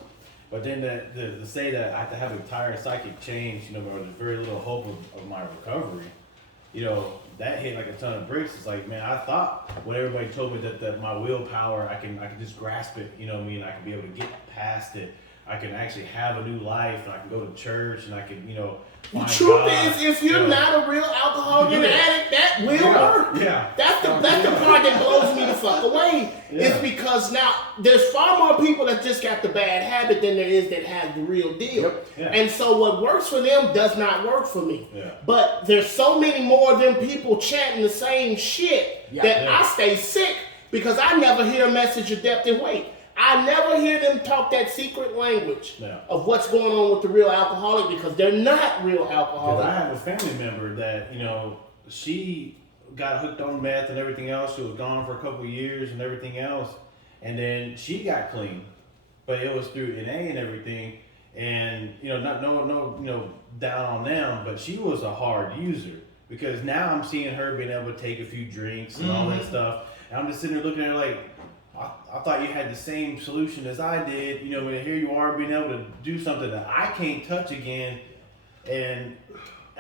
But then to say that I have to have an entire psychic change, where there's very little hope of my recovery, that hit like a ton of bricks. It's like, man, I thought when everybody told me that my willpower, I can just grasp it, you know what I mean? I can be able to get past it. I can actually have a new life, and I can go to church, and I can, you know, The find truth God, is, if you're you know. not a real alcoholic and addict, that will work. Yeah. That's the part that blows me the fuck away. Yeah. It's because now there's far more people that just got the bad habit than there is that has the real deal. Yep. Yeah. And so what works for them does not work for me. Yeah. But there's so many more of them people chanting the same shit Yeah. that Yeah. I stay sick because I never hear a message of depth and weight. I never hear them talk that secret language Yeah. of what's going on with the real alcoholic because they're not real Because alcoholics. I have a family member that, you know, she got hooked on meth and everything else. She was gone for a couple of years and everything else. And then she got clean. But it was through NA and everything. And, you know, no down on them, but she was a hard user. Because now I'm seeing her being able to take a few drinks and all that stuff. And I'm just sitting there looking at her like, I thought you had the same solution as I did. You know, and here you are being able to do something that I can't touch again. And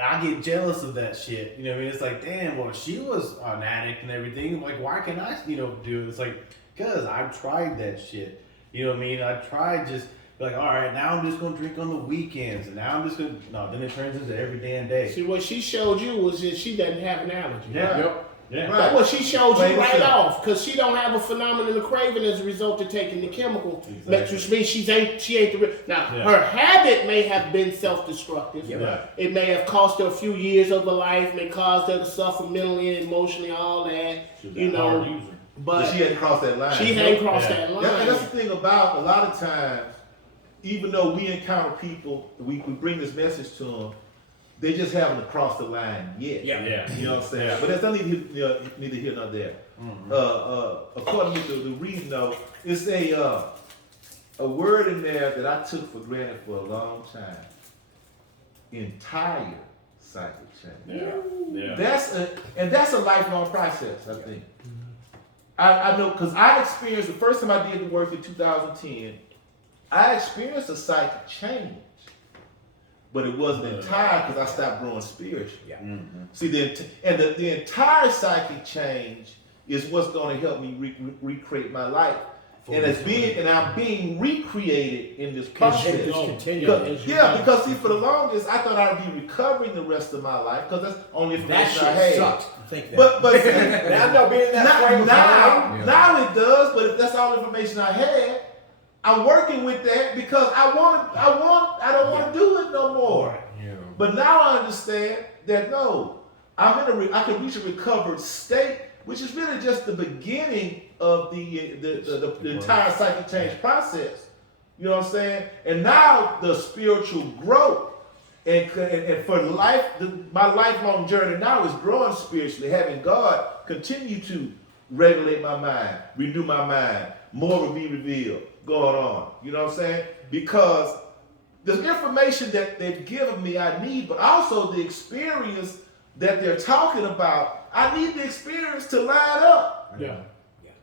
I get jealous of that shit. You know what I mean? It's like, damn, well, she was an addict and everything. I'm like, why can't I, you know, do it? It's like, because I've tried that shit. You know what I mean? I tried just, like, all right, now I'm just going to drink on the weekends. And now I'm just going to, no, then it turns into every damn day. See, what she showed you was that she doesn't have an allergy. Yeah. Yep. Yeah. Right. That's what she showed Plain you and right simple. off, because she don't have a phenomenon of craving as a result of taking the chemical, Exactly. which means she ain't the real. Now, Yeah. her habit may have been self-destructive. Yeah. It may have cost her a few years of her life, may cause her to suffer mentally and emotionally, all that. She was You a hard know, user. but But she hadn't crossed that line. she hadn't crossed Yeah. that line. And that's the thing about a lot of times, even though we encounter people, we bring this message to them, they just haven't crossed the line yet. Yeah. You know what I'm saying? Yeah. But that's neither here nor there. According to the reading though, it's a word in there that I took for granted for a long time. Entire cycle change. Yeah. Yeah. That's a lifelong process, I think. I know because I experienced the first time I did the work in 2010, I experienced a psychic change. But it wasn't entire because I stopped growing spiritually. Yeah. See, the entire psychic change is what's going to help me recreate my life, and I'm being recreated in this process. Just continue. Because see, for the longest, I thought I'd be recovering the rest of my life because that's the only That information I shit had. sucks. Think that. But see, now I know being in that frame of mind. now it does. But if that's all the information I had, I'm working with that because I don't want to do it no more. Yeah. But now I understand that no, I can reach a recovered state, which is really just the beginning of the entire psychic change process. You know what I'm saying? And now the spiritual growth and for life, my lifelong journey now is growing spiritually, having God continue to regulate my mind, renew my mind, more will be revealed going on. You know what I'm saying? Because the information that they've given me I need, but also the experience that they're talking about, I need the experience to line up. Yeah.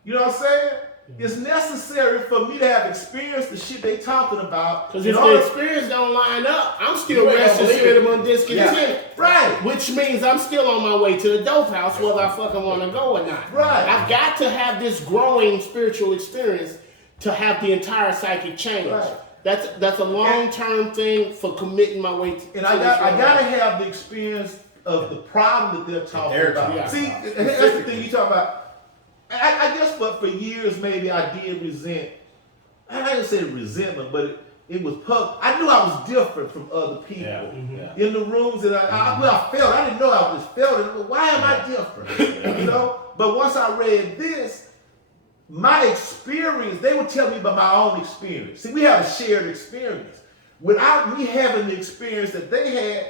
You know what I'm saying? It's necessary for me to have experienced the shit they talking about. Because in if order- the experience don't line up, I'm still You ain't gonna restless, believe it. irritable, and discontent. Right. Which means I'm still on my way to the dope house, whether I fucking want to go or not. Right. I've got to have this growing spiritual experience to have the entire psychic change. Right. That's a long-term thing for committing my way to. And I gotta have the experience of the problem that they're talking they're about. talking See, about. that's the thing you talk about. I guess, but for years maybe I did resent. I didn't say resentment, but it was I knew I was different from other people. Yeah. In the rooms that I felt. I didn't know I just felt it. But why am I different? You know. But once I read this, my experience, they would tell me about my own experience. See, we have a shared experience. Without me having the experience that they had,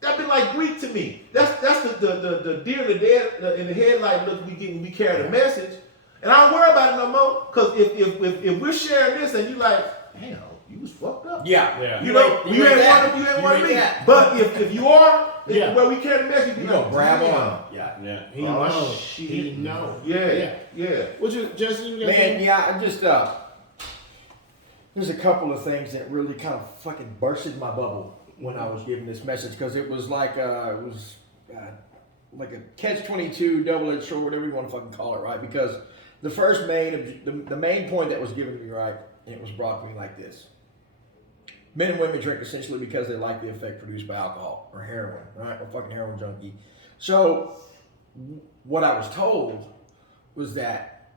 that'd be like Greek to me. That's the deer in the dead in the headlight look we get when we carry the message. And I don't worry about it no more. Because if we're sharing this and you like, damn, you was fucked up. Yeah. Yeah. You know, you ain't one of me. that. But if you are, Yeah. where we carry the message, You be gonna like, grab damn. on. Yeah. Yeah. He Oh, knows. shit. He knows. Yeah. What you just Man, yeah, I just there's a couple of things that really kind of fucking bursted my bubble when I was giving this message because it was like like a catch-22, double-edged sword, whatever you want to fucking call it, right? Because the first the main point that was given to me, right, and it was brought to me like this. Men and women drink essentially because they like the effect produced by alcohol or heroin, right? Or fucking heroin junkie. So what I was told was that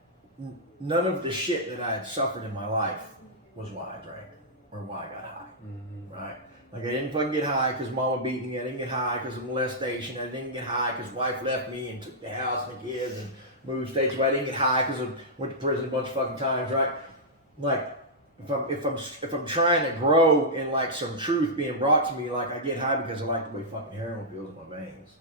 none of the shit that I had suffered in my life was why I drank or why I got high, right? Like I didn't fucking get high because mama beat me. I didn't get high because of molestation. I didn't get high because wife left me and took the house and the kids and moved states. I didn't get high because I went to prison a bunch of fucking times, right? Like if I'm trying to grow in like some truth being brought to me, like I get high because I like the way fucking heroin feels in my veins,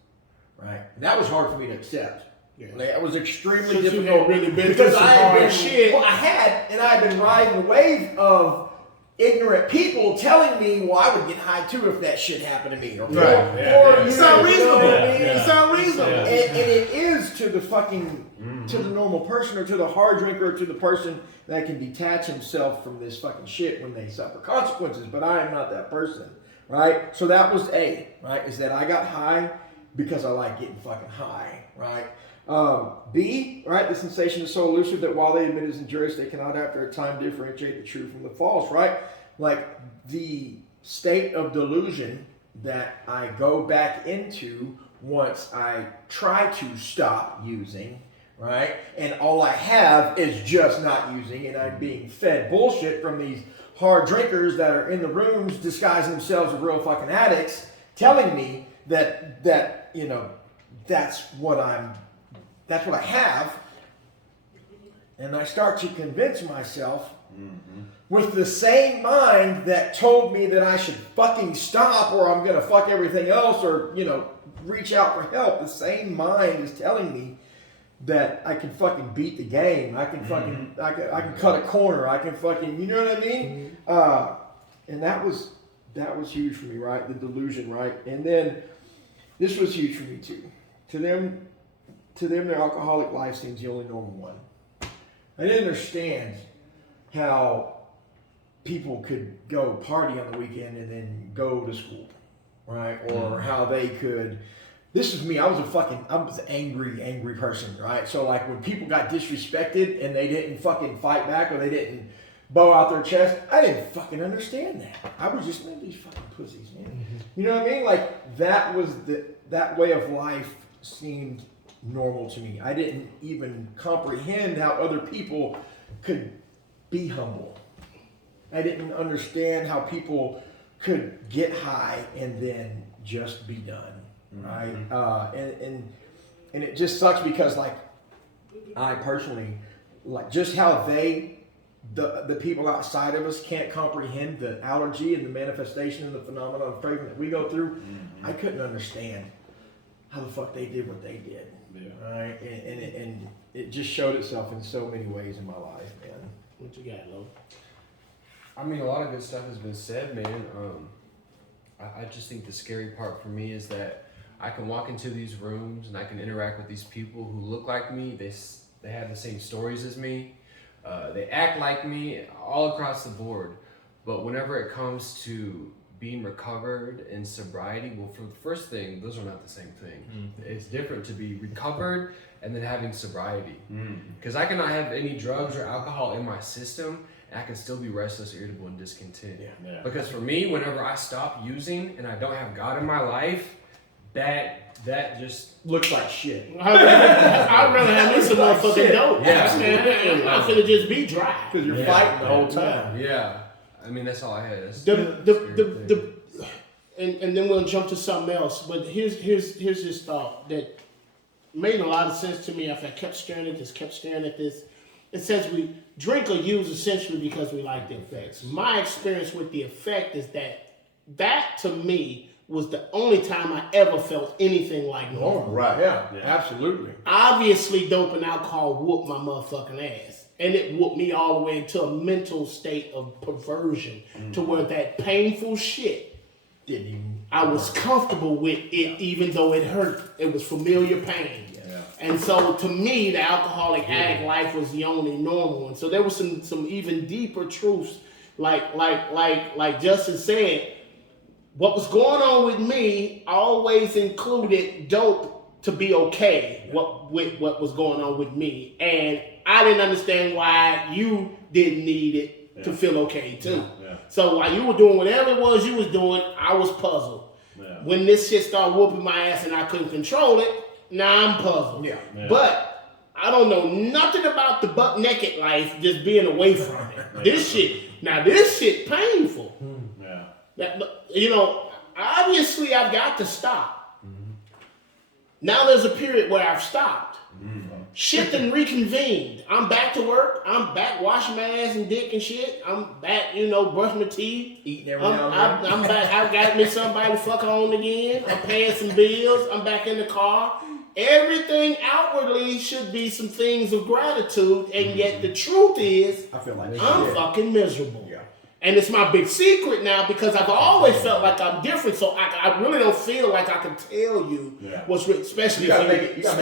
right? And that was hard for me to accept. Yeah. Like, it was extremely Since you difficult had really been because through some I had hard been shit. Well, I had been riding the wave of ignorant people telling me, well, I would get high too if that shit happened to me. Or, You sound reasonable. Yeah. You sound reasonable. Yeah. And it is to the fucking, to the normal person or to the hard drinker or to the person that can detach himself from this fucking shit when they suffer consequences. But I am not that person, right? So that was A, right? Is that I got high because I like getting fucking high, right? B, right? The sensation is so elusive that while they admit it's injurious, they cannot after a time differentiate the true from the false, right? Like the state of delusion that I go back into once I try to stop using, right? And all I have is just not using, and I'm being fed bullshit from these hard drinkers that are in the rooms disguising themselves as real fucking addicts, telling me that you know that's what I have, and I start to convince myself with the same mind that told me that I should fucking stop or I'm gonna fuck everything else or, you know, reach out for help. The same mind is telling me that I can fucking beat the game. I can fucking, I can cut a corner. I can fucking, you know what I mean? And that was huge for me, right? The delusion, right? And then this was huge for me too. To them, their alcoholic life seems the only normal one. I didn't understand how people could go party on the weekend and then go to school, right? Or how they could. This is me. I was an angry person, right? So like when people got disrespected and they didn't fucking fight back or they didn't bow out their chest, I didn't fucking understand that. I was just, man, these fucking pussies, man. You know what I mean? Like that was that way of life seemed normal to me. I didn't even comprehend how other people could be humble. I didn't understand how people could get high and then just be done, right? And it just sucks because like I personally like just how the people outside of us can't comprehend the allergy and the manifestation and the phenomenon of craving that we go through. I couldn't understand how the fuck they did what they did. Yeah. Right, and it just showed itself in so many ways in my life, man. What you got, Lo? I mean, a lot of good stuff has been said, man. I just think the scary part for me is that I can walk into these rooms and I can interact with these people who look like me. They have the same stories as me. They act like me all across the board. But whenever it comes to being recovered and sobriety, well, for the first thing, those are not the same thing. It's different to be recovered and then having sobriety. Because I cannot have any drugs or alcohol in my system and I can still be restless, irritable, and discontent. Yeah. Because for me, whenever I stop using and I don't have God in my life, that just Looks like shit. I'd rather have me some Like motherfucking shit. dope. Yeah. Man, I'm not finna just be dry. Because you're Yeah. fighting the whole time. yeah. I mean, that's all I had. That's And then we'll jump to something else. But here's this thought that made a lot of sense to me after I kept staring at this. It says we drink or use essentially because we like the effects. My experience with the effect is that to me was the only time I ever felt anything like normal. Right. Yeah. Absolutely. Obviously, dope and alcohol whooped my motherfucking ass. And it whooped me all the way into a mental state of perversion to where that painful shit, Didn't even. I was comfortable with it even though it hurt. It was familiar pain. Yeah. And so to me, the alcoholic addict life was the only normal one. So there was some even deeper truths, like Justin said, what was going on with me always included dope to be okay. With what was going on with me, and I didn't understand why you didn't need it to feel okay too. Yeah. So while you were doing whatever it was you was doing, I was puzzled. Yeah. When this shit started whooping my ass and I couldn't control it, now I'm puzzled. Yeah. Yeah. But I don't know nothing about the butt naked life just being away from it. This shit painful. Yeah. That, obviously I've got to stop. Now there's a period where I've stopped. Shit done reconvened. I'm back to work. I'm back washing my ass and dick and shit. I'm back, brushing my teeth. Eating every now and then. I'm back. I've got me somebody to fuck on again. I'm paying some bills. I'm back in the car. Everything outwardly should be some things of gratitude, and yet the truth is, I feel like I'm fucking miserable. Yeah. And it's my big secret now because I've always felt like I'm different, so I really don't feel like I can tell you what's real, especially You gotta make it look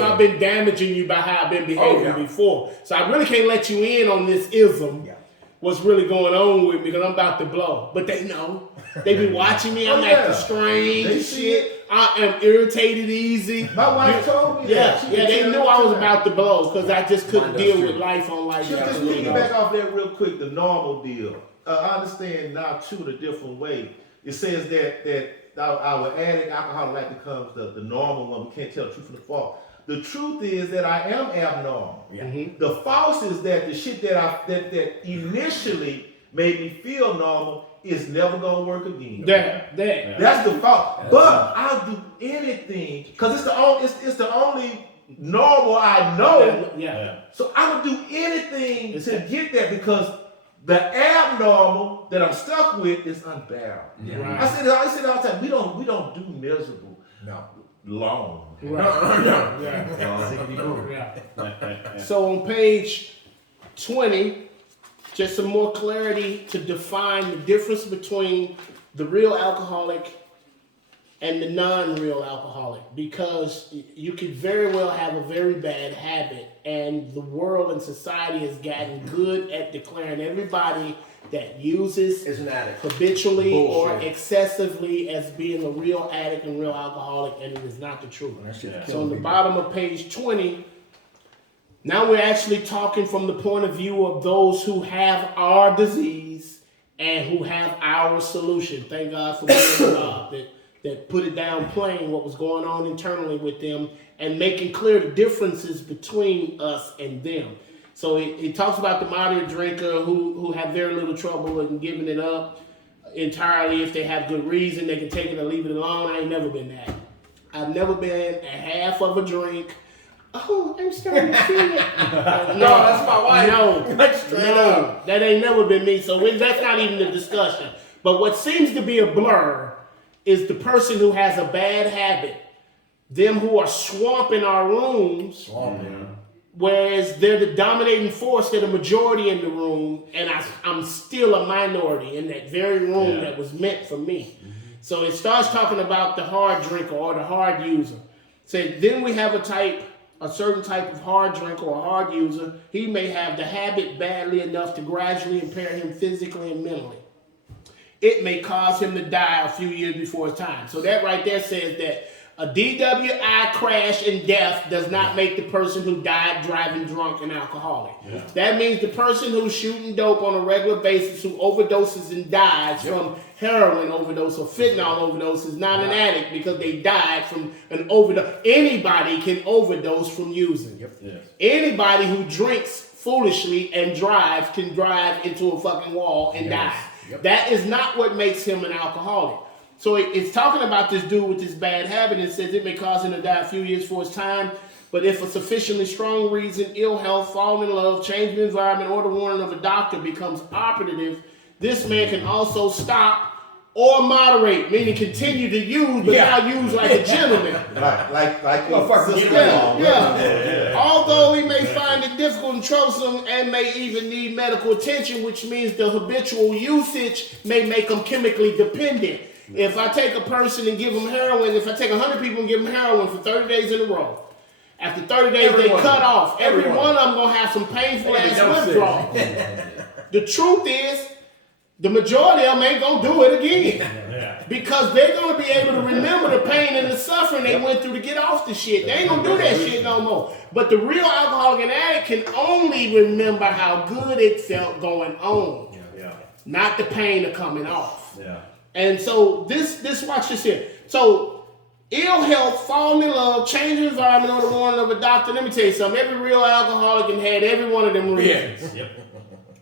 I've good. been damaging you by how I've been behaving yeah. before. So I really can't let you in on this ism. Yeah. What's really going on with me because I'm about to blow. But they know. They be watching me. I'm Oh, acting yeah. strange They and see shit. I am irritated easy. My wife told me Yeah, that. She yeah, was they telling knew me I was that. about to blow because I just couldn't Mine does deal too. with life on like Just that. piggyback off that real quick, the normal deal. I understand now too in a different way. It says that our addict alcoholic life becomes the normal one. We can't tell the truth from the false. The truth is that I am abnormal. Yeah. Mm-hmm. The false is that the shit that initially made me feel normal is never gonna work again. That. That's the fault. But I'll do anything because it's the only normal I know. Yeah. So I would do anything It's to that- get that because the abnormal that I'm stuck with is unbearable. Right. I said it all the time. We don't do miserable No. long. Right. Yeah. So on page 20, just some more clarity to define the difference between the real alcoholic and the non-real alcoholic, because you could very well have a very bad habit, and the world and society has gotten good at declaring everybody that uses It's an addict. habitually or Bullshit. excessively as being a real addict and real alcoholic, and it is not the truth. That shit's Yeah. So killing on the people. bottom of page 20, now we're actually talking from the point of view of those who have our disease and who have our solution. Thank God for being God that put it down plain what was going on internally with them and making clear the differences between us and them. So it talks about the moderate drinker who have very little trouble in giving it up entirely. If they have good reason, they can take it or leave it alone. I ain't never been that. I've never been a half of a drink. Oh, I'm starting to feel it. No, that's my wife. No, Straight no, up. that ain't never been me. So that's not even the discussion. But what seems to be a blur is the person who has a bad habit, them who are swamping our rooms, whereas they're the dominating force, they're the majority in the room, and I'm still a minority in that very room that was meant for me. So it starts talking about the hard drinker or the hard user. So then we have a certain type of hard drinker or hard user. He may have the habit badly enough to gradually impair him physically and mentally. It may cause him to die a few years before his time. So that right there says that a DWI crash and death does not make the person who died driving drunk an alcoholic. Yeah. That means the person who's shooting dope on a regular basis, who overdoses and dies from heroin overdose or fentanyl overdose, is not an addict because they died from an overdose. Anybody can overdose from using. Yes. Anybody who drinks foolishly and drives can drive into a fucking wall and die. That is not what makes him an alcoholic. So it's talking about this dude with this bad habit and says it may cause him to die a few years before his time, but if a sufficiently strong reason, ill health, falling in love, change of environment, or the warning of a doctor becomes operative, this man can also stop or moderate, meaning continue to use, but now use like a gentleman. Like Motherfucker, sister-in-law. Yeah. Although he may find it difficult and troublesome and may even need medical attention, which means the habitual usage may make him chemically dependent. If I take a person and give them heroin, if I take 100 people and give them heroin for 30 days in a row, after 30 days they cut off. Every one of them going to have some painful ass withdrawal. The truth is, the majority of them ain't going to do it again. Yeah. Because they're gonna be able to remember the pain and the suffering they went through to get off the shit. They ain't gonna do that shit no more. But the real alcoholic and addict can only remember how good it felt going on, Yeah. not the pain of coming off. Yeah. And so watch this here. So ill health, falling in love, changing environment on the warning of a doctor. Let me tell you something. Every real alcoholic can had every one of them reasons. Yep.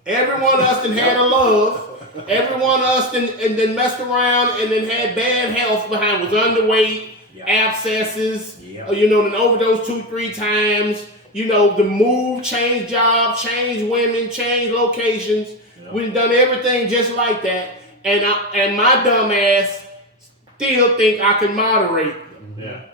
Every one of us done had a love. Every one of us and then messed around and then had bad health behind, was underweight, abscesses, then overdosed 2-3 times, the move, change jobs, change women, change locations. We've done everything just like that. And my dumb ass still think I can moderate. Yeah.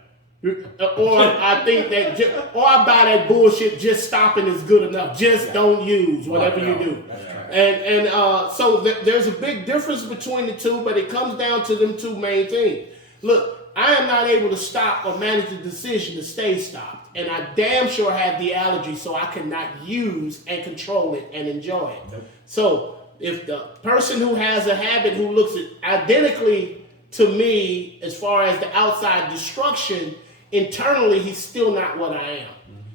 Or I think that, or I buy that bullshit, just stopping is good enough. Just don't use whatever you do. And so there's a big difference between the two, but it comes down to them two main things. Look, I am not able to stop or manage the decision to stay stopped. And I damn sure have the allergy, so I cannot use and control it and enjoy it. Nope. So if the person who has a habit who looks identically to me as far as the outside destruction, internally he's still not what I am.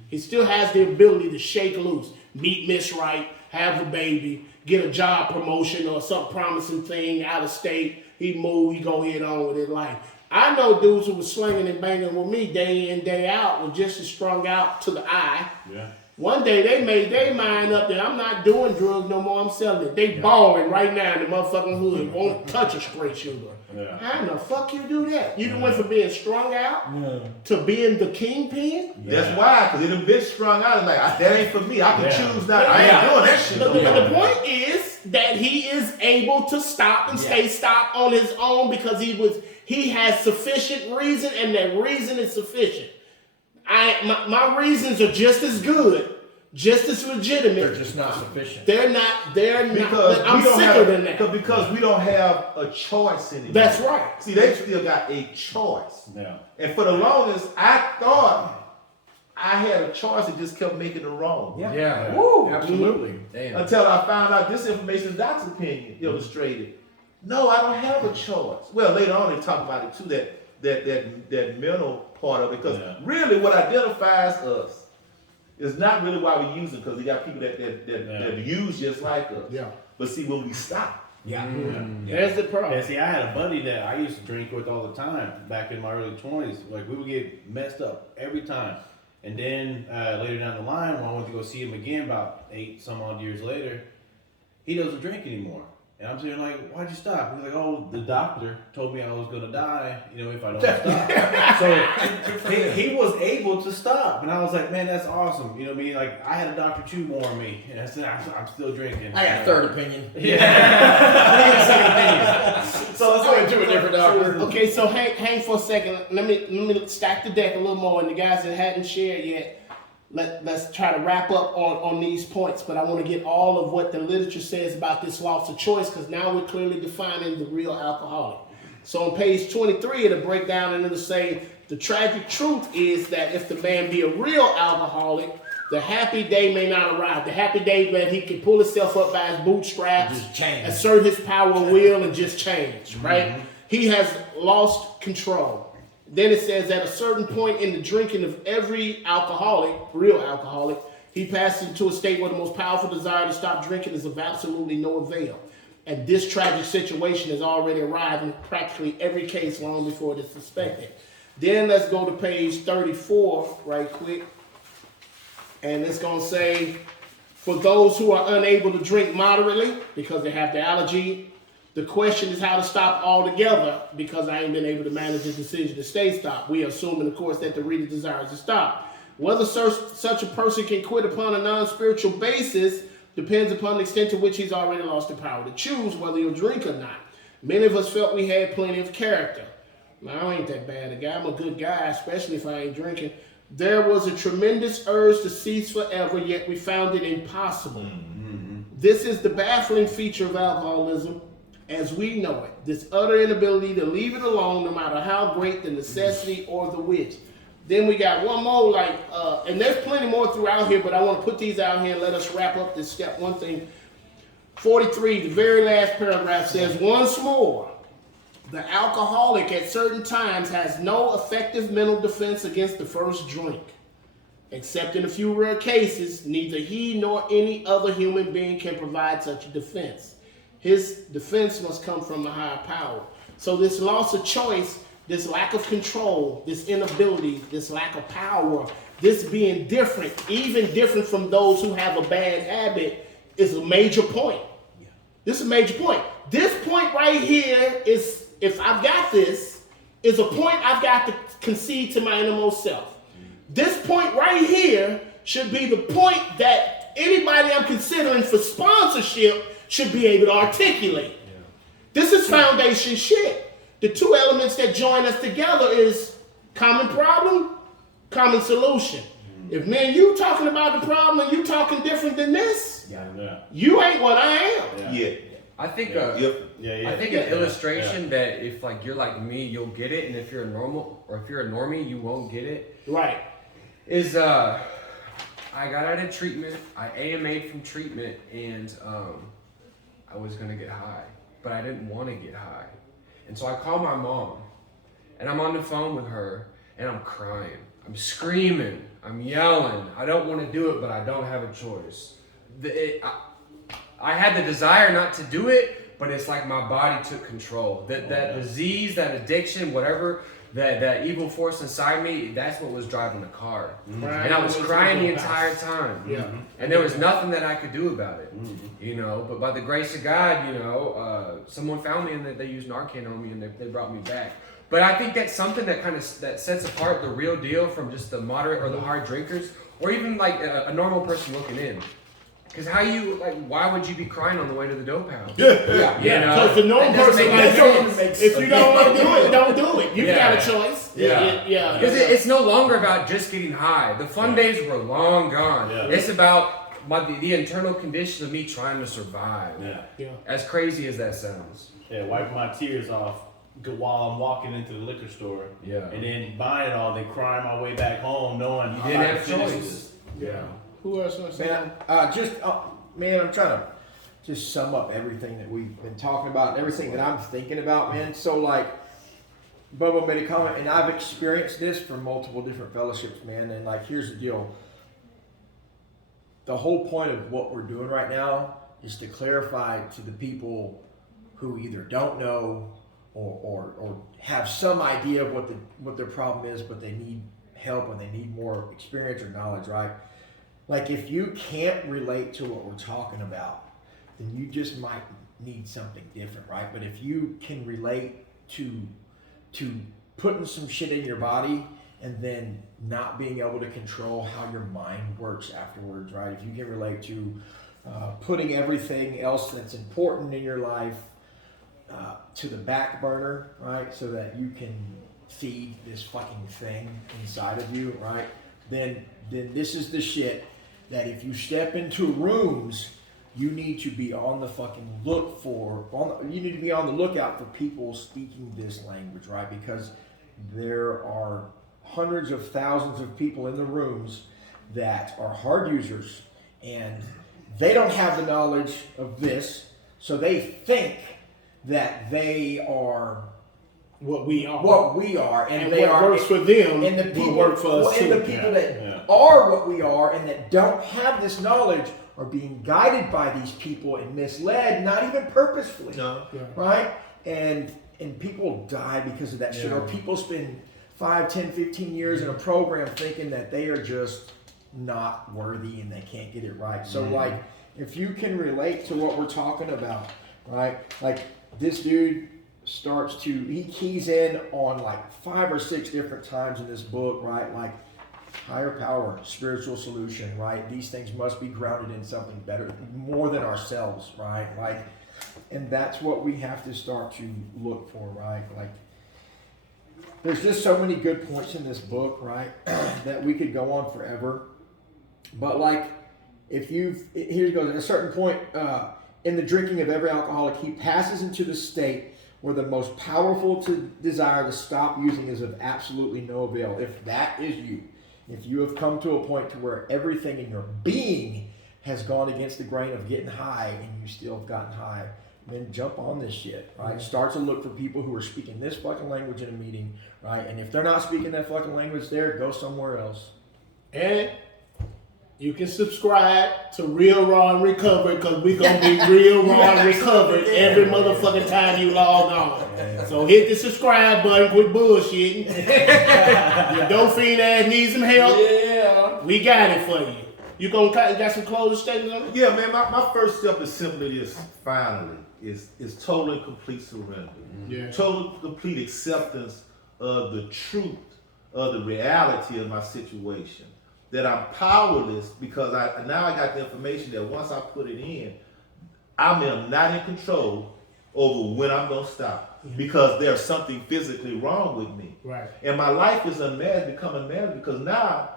He still has the ability to shake loose, meet Miss Right, have a baby, get a job promotion or some promising thing out of state. He move, he go head on with his life. I know dudes who were slinging and banging with me day in, day out, were just as strung out to the eye. Yeah. One day they made their mind up that I'm not doing drugs no more, I'm selling it. They balling right now in the motherfucking hood, won't touch a straight shooter. Yeah. How in the fuck you do that? You went from being strung out to being the kingpin? That's why, because it done been strung out. And like, that ain't for me. I can choose not. I ain't doing that shit. But the point is that he is able to stop and stay stopped on his own because he has sufficient reason, and that reason is sufficient. My reasons are just as good, just as legitimate. They're just not sufficient. They're not. Because I'm sicker than that. Because we don't have a choice anymore. That's right. See, they still got a choice. Yeah. And for the longest, I thought I had a choice and just kept making it wrong. Yeah. Woo. Absolutely. Damn. Until I found out this information is Doc's opinion illustrated. No, I don't have a choice. Well, later on they talk about it too, that mental part of it. Because really what identifies us is not really why we use it, because we got people that use just like us. Yeah. But see, when we stop. There's the problem. Yeah, see, I had a buddy that I used to drink with all the time back in my early 20s. Like, we would get messed up every time. And then later down the line, when I went to go see him again about 8 some odd years later, he doesn't drink anymore. And I'm saying, like, why'd you stop? He's like, oh, the doctor told me I was going to die, if I don't stop. So he was able to stop. And I was like, man, that's awesome. You know what I mean? Like, I had a doctor too warn me. And I said, I'm still drinking. I got a third opinion. So let's go into a different doctor. Okay, so hang for a second. Let me stack the deck a little more. And the guys that hadn't shared yet, let's try to wrap up on these points, but I want to get all of what the literature says about this loss of choice, because now we're clearly defining the real alcoholic. So on page 23, it'll break down and it'll say, the tragic truth is that if the man be a real alcoholic, the happy day may not arrive. The happy day that he can pull himself up by his bootstraps, assert his power of will, and just change, right? He has lost control. Then it says at a certain point in the drinking of every alcoholic, real alcoholic, he passes into a state where the most powerful desire to stop drinking is of absolutely no avail. And this tragic situation has already arrived in practically every case long before it is suspected. Then let's go to page 34 right quick. And it's going to say, for those who are unable to drink moderately because they have the allergy, the question is how to stop altogether, because I ain't been able to manage the decision to stay stopped. We are assuming, of course, that the reader desires to stop. Whether such a person can quit upon a non-spiritual basis depends upon the extent to which he's already lost the power to choose whether he'll drink or not. Many of us felt we had plenty of character. Now, I ain't that bad a guy. I'm a good guy, especially if I ain't drinking. There was a tremendous urge to cease forever, yet we found it impossible. This is the baffling feature of alcoholism as we know it, this utter inability to leave it alone no matter how great the necessity or the wish. Then we got one more, and there's plenty more throughout here, but I want to put these out here and let us wrap up this step. One thing, 43, the very last paragraph says, once more, The alcoholic at certain times has no effective mental defense against the first drink. Except in a few rare cases, neither he nor any other human being can provide such a defense. His defense must come from a higher power. So this loss of choice, this lack of control, this inability, this lack of power, this being different, even different from those who have a bad habit, is a major point. This is a major point. This point right here is, if I've got this, is a point I've got to concede to my innermost self. This point right here should be the point that anybody I'm considering for sponsorship should be able to articulate. Yeah. This is foundation shit. The two elements that join us together is common problem, common solution. If me and you talking about the problem and you talking different than this, you ain't what I am. Yeah. I think Yeah. I think an illustration that if like you're like me, you'll get it, and if you're a normie, you won't get it. Right. Is I got out of treatment. I AMA'd from treatment, and I was gonna get high, but I didn't want to get high, and so I called my mom, and I'm on the phone with her, and I'm crying, I'm screaming, I'm yelling. I don't want to do it, but I don't have a choice. I had the desire not to do it, but it's like my body took control. That disease, that addiction, whatever, that evil force inside me, that's what was driving the car. Right. And I was crying the entire time. Yeah. And there was nothing that I could do about it. You know, but by the grace of God, you know, someone found me and they used Narcan on me and they brought me back. But I think that's something that that sets apart the real deal from just the moderate or the hard drinkers, or even like a normal person looking in. Because why would you be crying on the way to the dope house? Yeah. Because the normal person, if you don't want to do it, don't do it. You got a choice. Yeah. Because it's no longer about just getting high. The fun days were long gone. Yeah. It's about the internal condition of me trying to survive. Yeah. As crazy as that sounds. Yeah, wiping my tears off while I'm walking into the liquor store. Yeah. And then buying it all, then crying my way back home, knowing you I'm didn't about have to finish choice. this. Yeah. Who else wants to say? Man, I'm trying to just sum up everything that we've been talking about and everything that I'm thinking about, man. So like, Bubba made a comment, and I've experienced this from multiple different fellowships, man. And like, here's the deal. The whole point of what we're doing right now is to clarify to the people who either don't know or have some idea of what their problem is, but they need help and they need more experience or knowledge, right? Like, if you can't relate to what we're talking about, then you just might need something different, right? But if you can relate to putting some shit in your body and then not being able to control how your mind works afterwards, right? If you can relate to putting everything else that's important in your life to the back burner, right? So that you can feed this fucking thing inside of you, right? Then this is the shit that if you step into rooms, you need to be on the fucking you need to be on the lookout for people speaking this language, right? Because there are hundreds of thousands of people in the rooms that are hard users, and they don't have the knowledge of this, so they think that they are what we are, and they what works for them, and the people work for us and too. the people that are what we are and that don't have this knowledge are being guided by these people and misled, not even purposefully, right? And people die because of that shit, or people spend 5, 10, 15 years in a program thinking that they are just not worthy and they can't get it right. So like, if you can relate to what we're talking about, right? Like, this dude he keys in on like 5 or 6 different times in this book, right? Like, higher power, spiritual solution, right? These things must be grounded in something better, more than ourselves, right? Like, and that's what we have to start to look for, right? Like, there's just so many good points in this book, right? that we could go on forever. But like, here it goes. At a certain point, in the drinking of every alcoholic, he passes into the state where the most powerful desire to stop using is of absolutely no avail. If that is you, if you have come to a point to where everything in your being has gone against the grain of getting high and you still have gotten high, then jump on this shit, right? Start to look for people who are speaking this fucking language in a meeting, right? And if they're not speaking that fucking language there, go somewhere else. And you can subscribe to Real Raw and Recovered because we're going to be Real Raw and Recovered every motherfucking time you log on. So hit the subscribe button, quit bullshitting. Your Dolphine ass needs some help. Yeah. We got it for you. You got some closing statements on it? Yeah, man, my first step is simply this, finally, is total and complete surrender. Yeah. Total complete acceptance of the truth, of the reality of my situation. That I'm powerless because now I got the information that once I put it in, I am not in control over when I'm gonna stop. Because there's something physically wrong with me. Right. And my life is becoming unmanageable because now,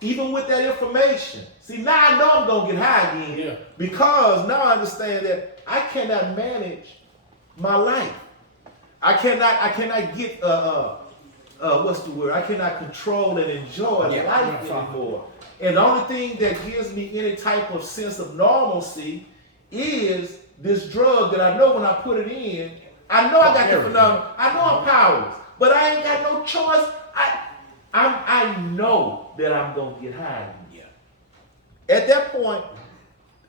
even with that information, see, now I know I'm gonna get high again. Yeah. Because now I understand that I cannot manage my life. I cannot get what's the word? I cannot control and enjoy life right. anymore. And the only thing that gives me any type of sense of normalcy is this drug that I know when I put it in, I know I got the phenomenon. I know I'm powerless, but I ain't got no choice. I know that I'm gonna get high. Yeah. At that point,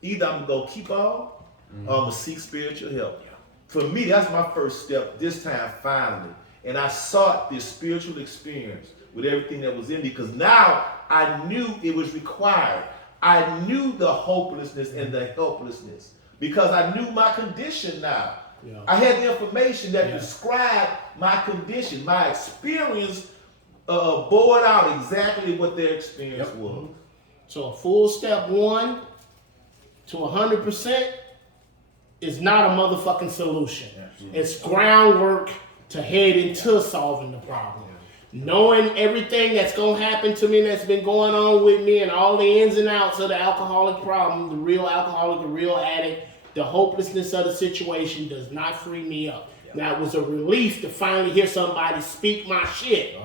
either I'm gonna keep on, or I'm gonna seek spiritual help. Yeah. For me, that's my first step. This time, finally, and I sought this spiritual experience with everything that was in me, because now I knew it was required. I knew the hopelessness and the helplessness because I knew my condition now. Yeah. I had the information that described my condition, my experience, bore out exactly what their experience was. So a full step 1 to 100% is not a motherfucking solution. It's groundwork to head into solving the problem. Knowing everything that's going to happen to me that's been going on with me and all the ins and outs of the alcoholic problem, the real alcoholic, the real addict, the hopelessness of the situation does not free me up. Now, it was a relief to finally hear somebody speak my shit.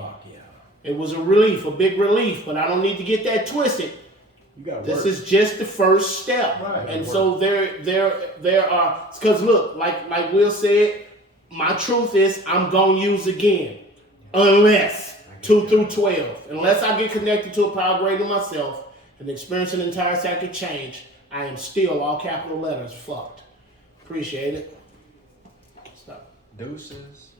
It was a relief, a big relief, but I don't need to get that twisted. You got This is just the first step. Right. And so there are, because look, like Will said, my truth is I'm going to use again. Unless 2 through 12. Unless I get connected to a power greater than myself and experience an entire psychic change, I am still, all capital letters, fucked. Appreciate it. Stop. Deuces.